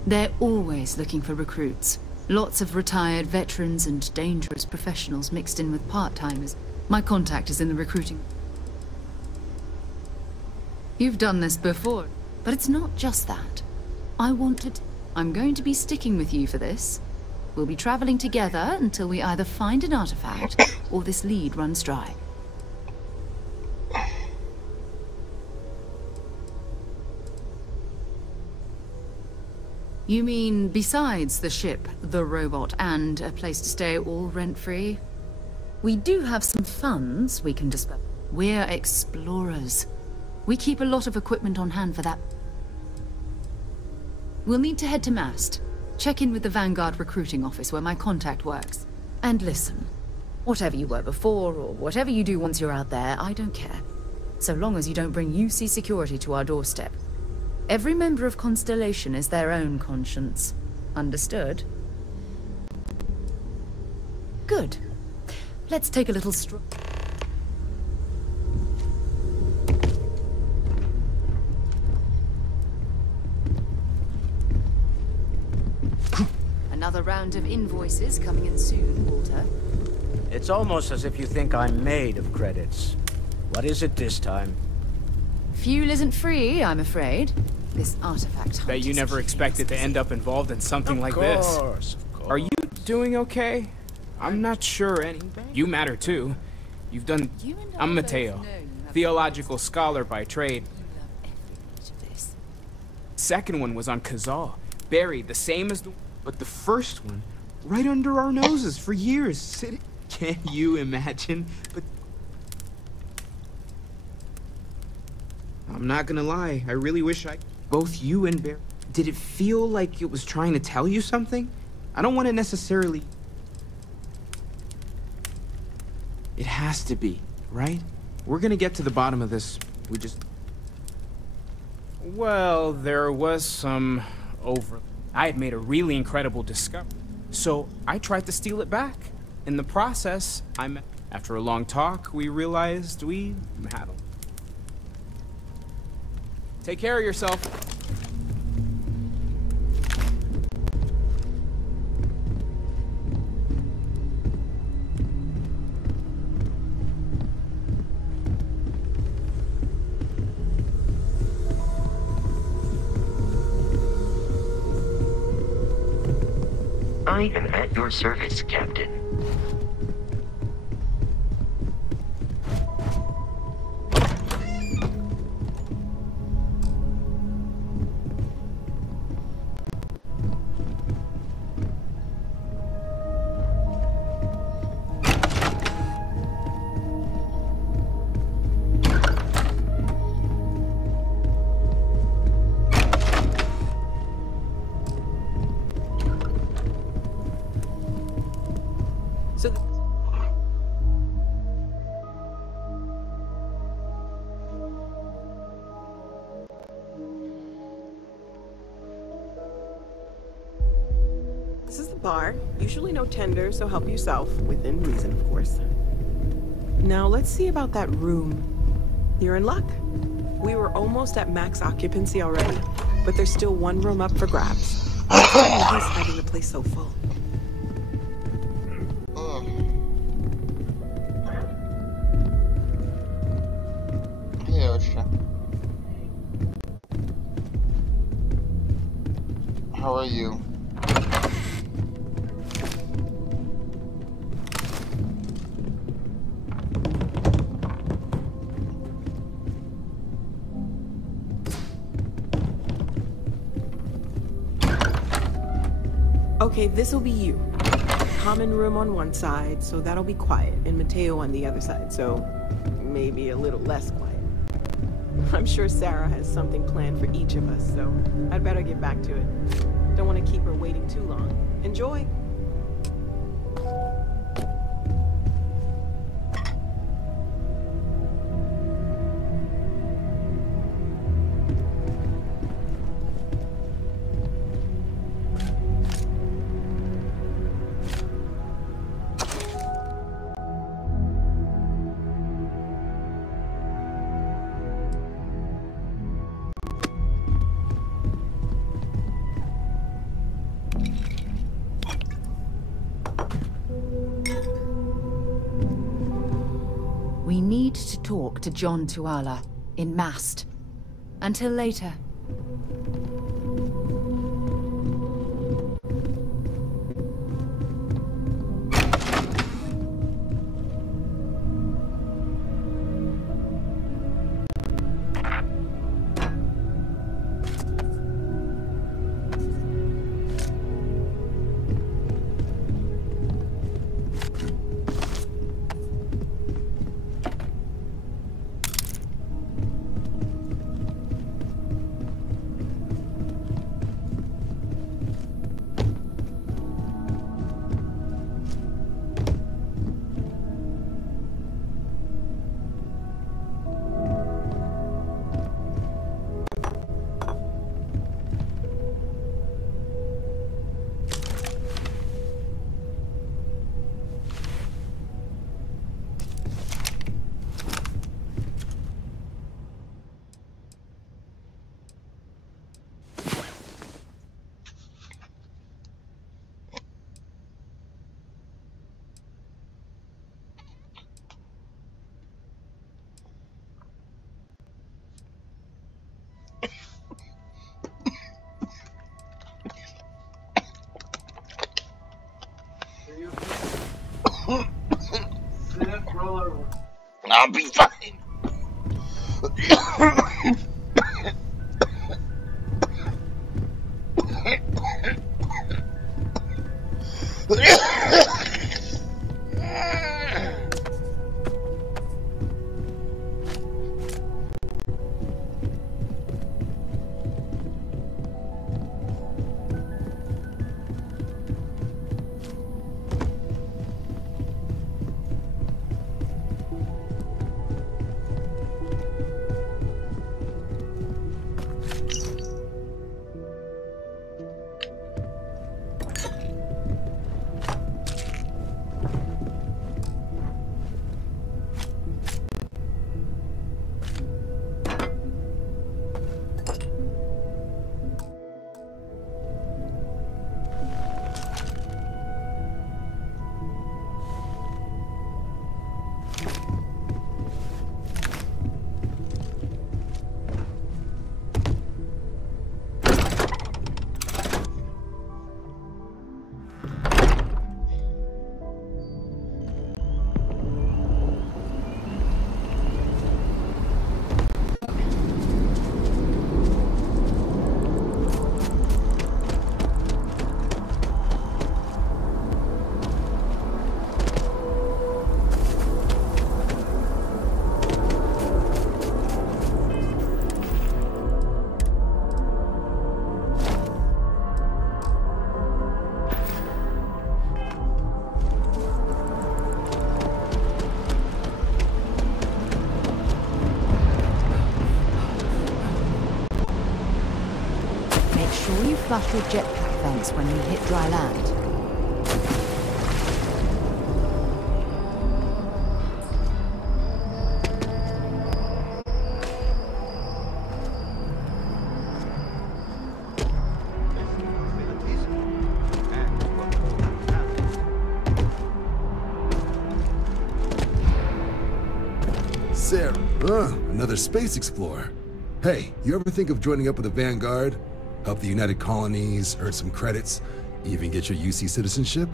They're always looking for recruits. Lots of retired veterans and dangerous professionals mixed in with part-timers. My contact is in the recruiting. You've done this before, but it's not just that. I'm going to be sticking with you for this. We'll be traveling together until we either find an artifact or this lead runs dry. You mean besides the ship, the robot, and a place to stay all rent-free? We do have some funds we can disperse. We're explorers. We keep a lot of equipment on hand for that. We'll need to head to Mast. Check in with the Vanguard recruiting office where my contact works. And listen, whatever you were before, or whatever you do once you're out there, I don't care. So long as you don't bring UC security to our doorstep. Every member of Constellation is their own conscience. Understood? Good. Let's take a little stroll. Another round of invoices coming in soon, Walter. It's almost as if you think I'm made of credits. What is it this time? Fuel isn't free, I'm afraid. This artifact. Bet you never expected to end up involved in something like this. Of course. Are you doing okay? I'm not sure You matter too. You've done... I'm Mateo. Theological scholar by trade. Second one was on Kazal. Buried the same as the... But the first one, right under our noses for years. Can't you imagine? But I'm not gonna lie, I really wish both you and Bear. Did it feel like it was trying to tell you something? I don't want to necessarily... It has to be, right? We're gonna get to the bottom of this. We just... Well, there was some I had made a really incredible discovery. So I tried to steal it back. In the process, after a long talk, we realized we had them. Take care of yourself. I am at your service, Captain. This is the bar. Usually no tender, so help yourself. Within reason, of course. Now, let's see about that room. You're in luck. We were almost at max occupancy already, but there's still one room up for grabs. He's having the place so full. How are you? Okay, this'll be you. Common room on one side, so that'll be quiet, and Mateo on the other side, so maybe a little less quiet. I'm sure Sarah has something planned for each of us, so I'd better get back to it. Don't want to keep her waiting too long. Enjoy! We need to talk to John Tuala in Mast. Until later. I'll be fine. flush your jetpack vents when we hit dry land. Sarah, another space explorer. Hey, you ever think of joining up with the Vanguard? Help the United Colonies, earn some credits, even get your UC citizenship?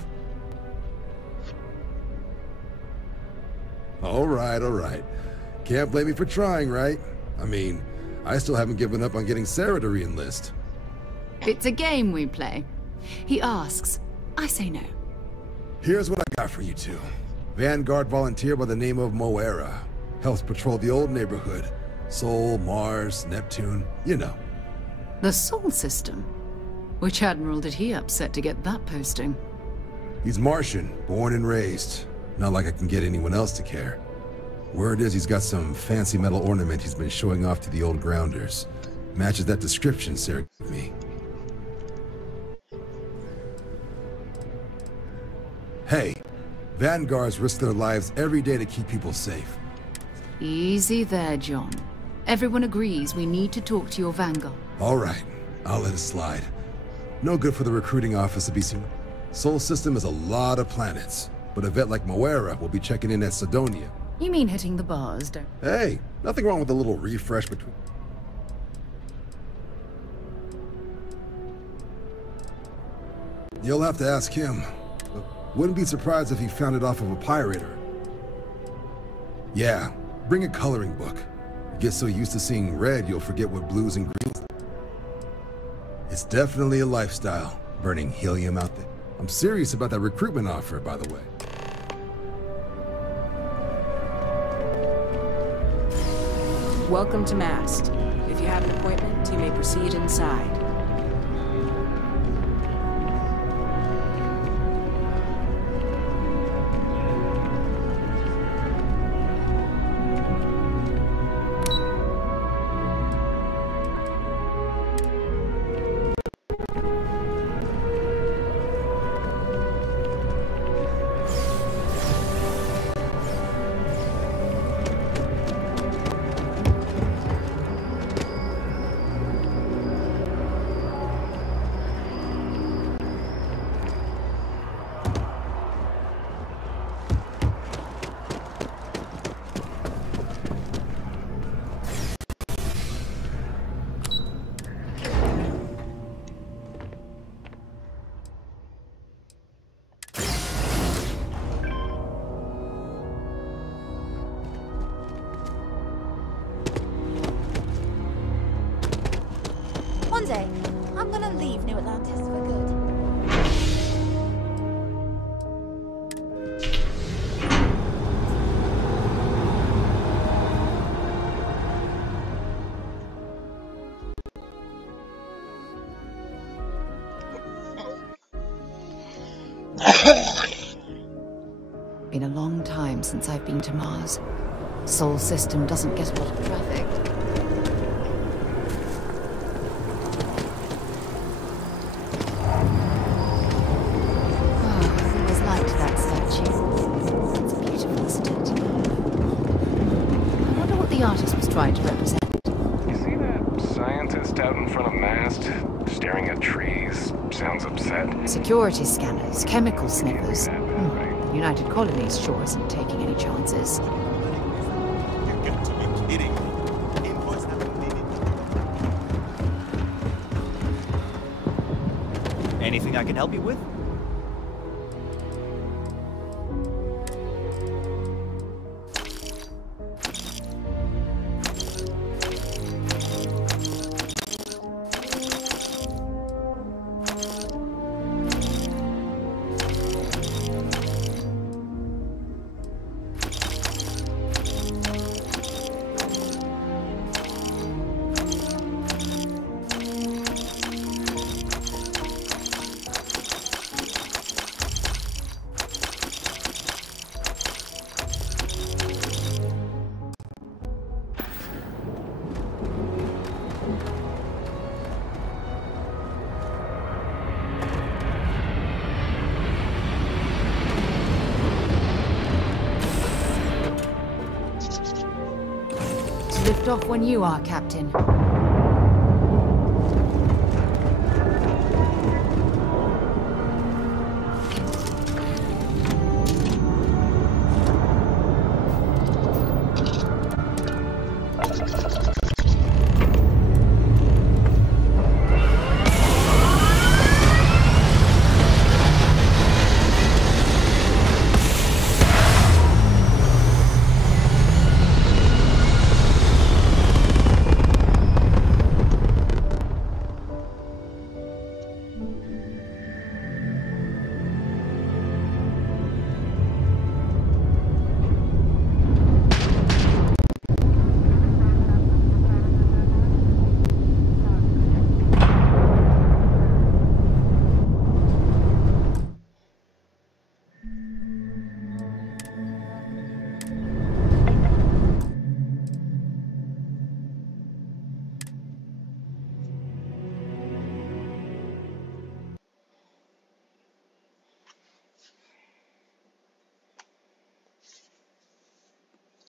All right. Can't blame me for trying, right? I mean, I still haven't given up on getting Sarah to re-enlist. It's a game we play. He asks, I say no. Here's what I got for you two. Vanguard volunteer by the name of Moera. Helps patrol the old neighborhood. Sol, Mars, Neptune, you know. The Sol system? Which admiral did he upset to get that posting? He's Martian, born and raised. Not like I can get anyone else to care. Word is he's got some fancy metal ornament he's been showing off to the old grounders. Matches that description Sarah gave me. Hey, Vanguards risk their lives every day to keep people safe. Easy there, John. Everyone agrees we need to talk to your Vanguard. All right, I'll let it slide. No good for the recruiting office to be seen. Sol system is a lot of planets, but a vet like Moera will be checking in at Sidonia. You mean hitting the bars, don't you? Hey, nothing wrong with a little refresh between... You'll have to ask him. Wouldn't be surprised if he found it off of a pirater. Yeah, bring a coloring book. Get so used to seeing red, you'll forget what blues and greens. It's definitely a lifestyle, burning helium out there. I'm serious about that recruitment offer, by the way. Welcome to Mast. If you have an appointment, you may proceed inside. One day, I'm gonna leave New Atlantis for good. Been a long time since I've been to Mars. Sol system doesn't get a lot of traffic. The artist was trying to represent. You see that scientist out in front of Mast, staring at trees? Sounds upset. Security scanners, chemical sniffers. The United Colonies sure isn't taking any chances. You've got to be kidding me. Anything I can help you with? lift off when you are, Captain.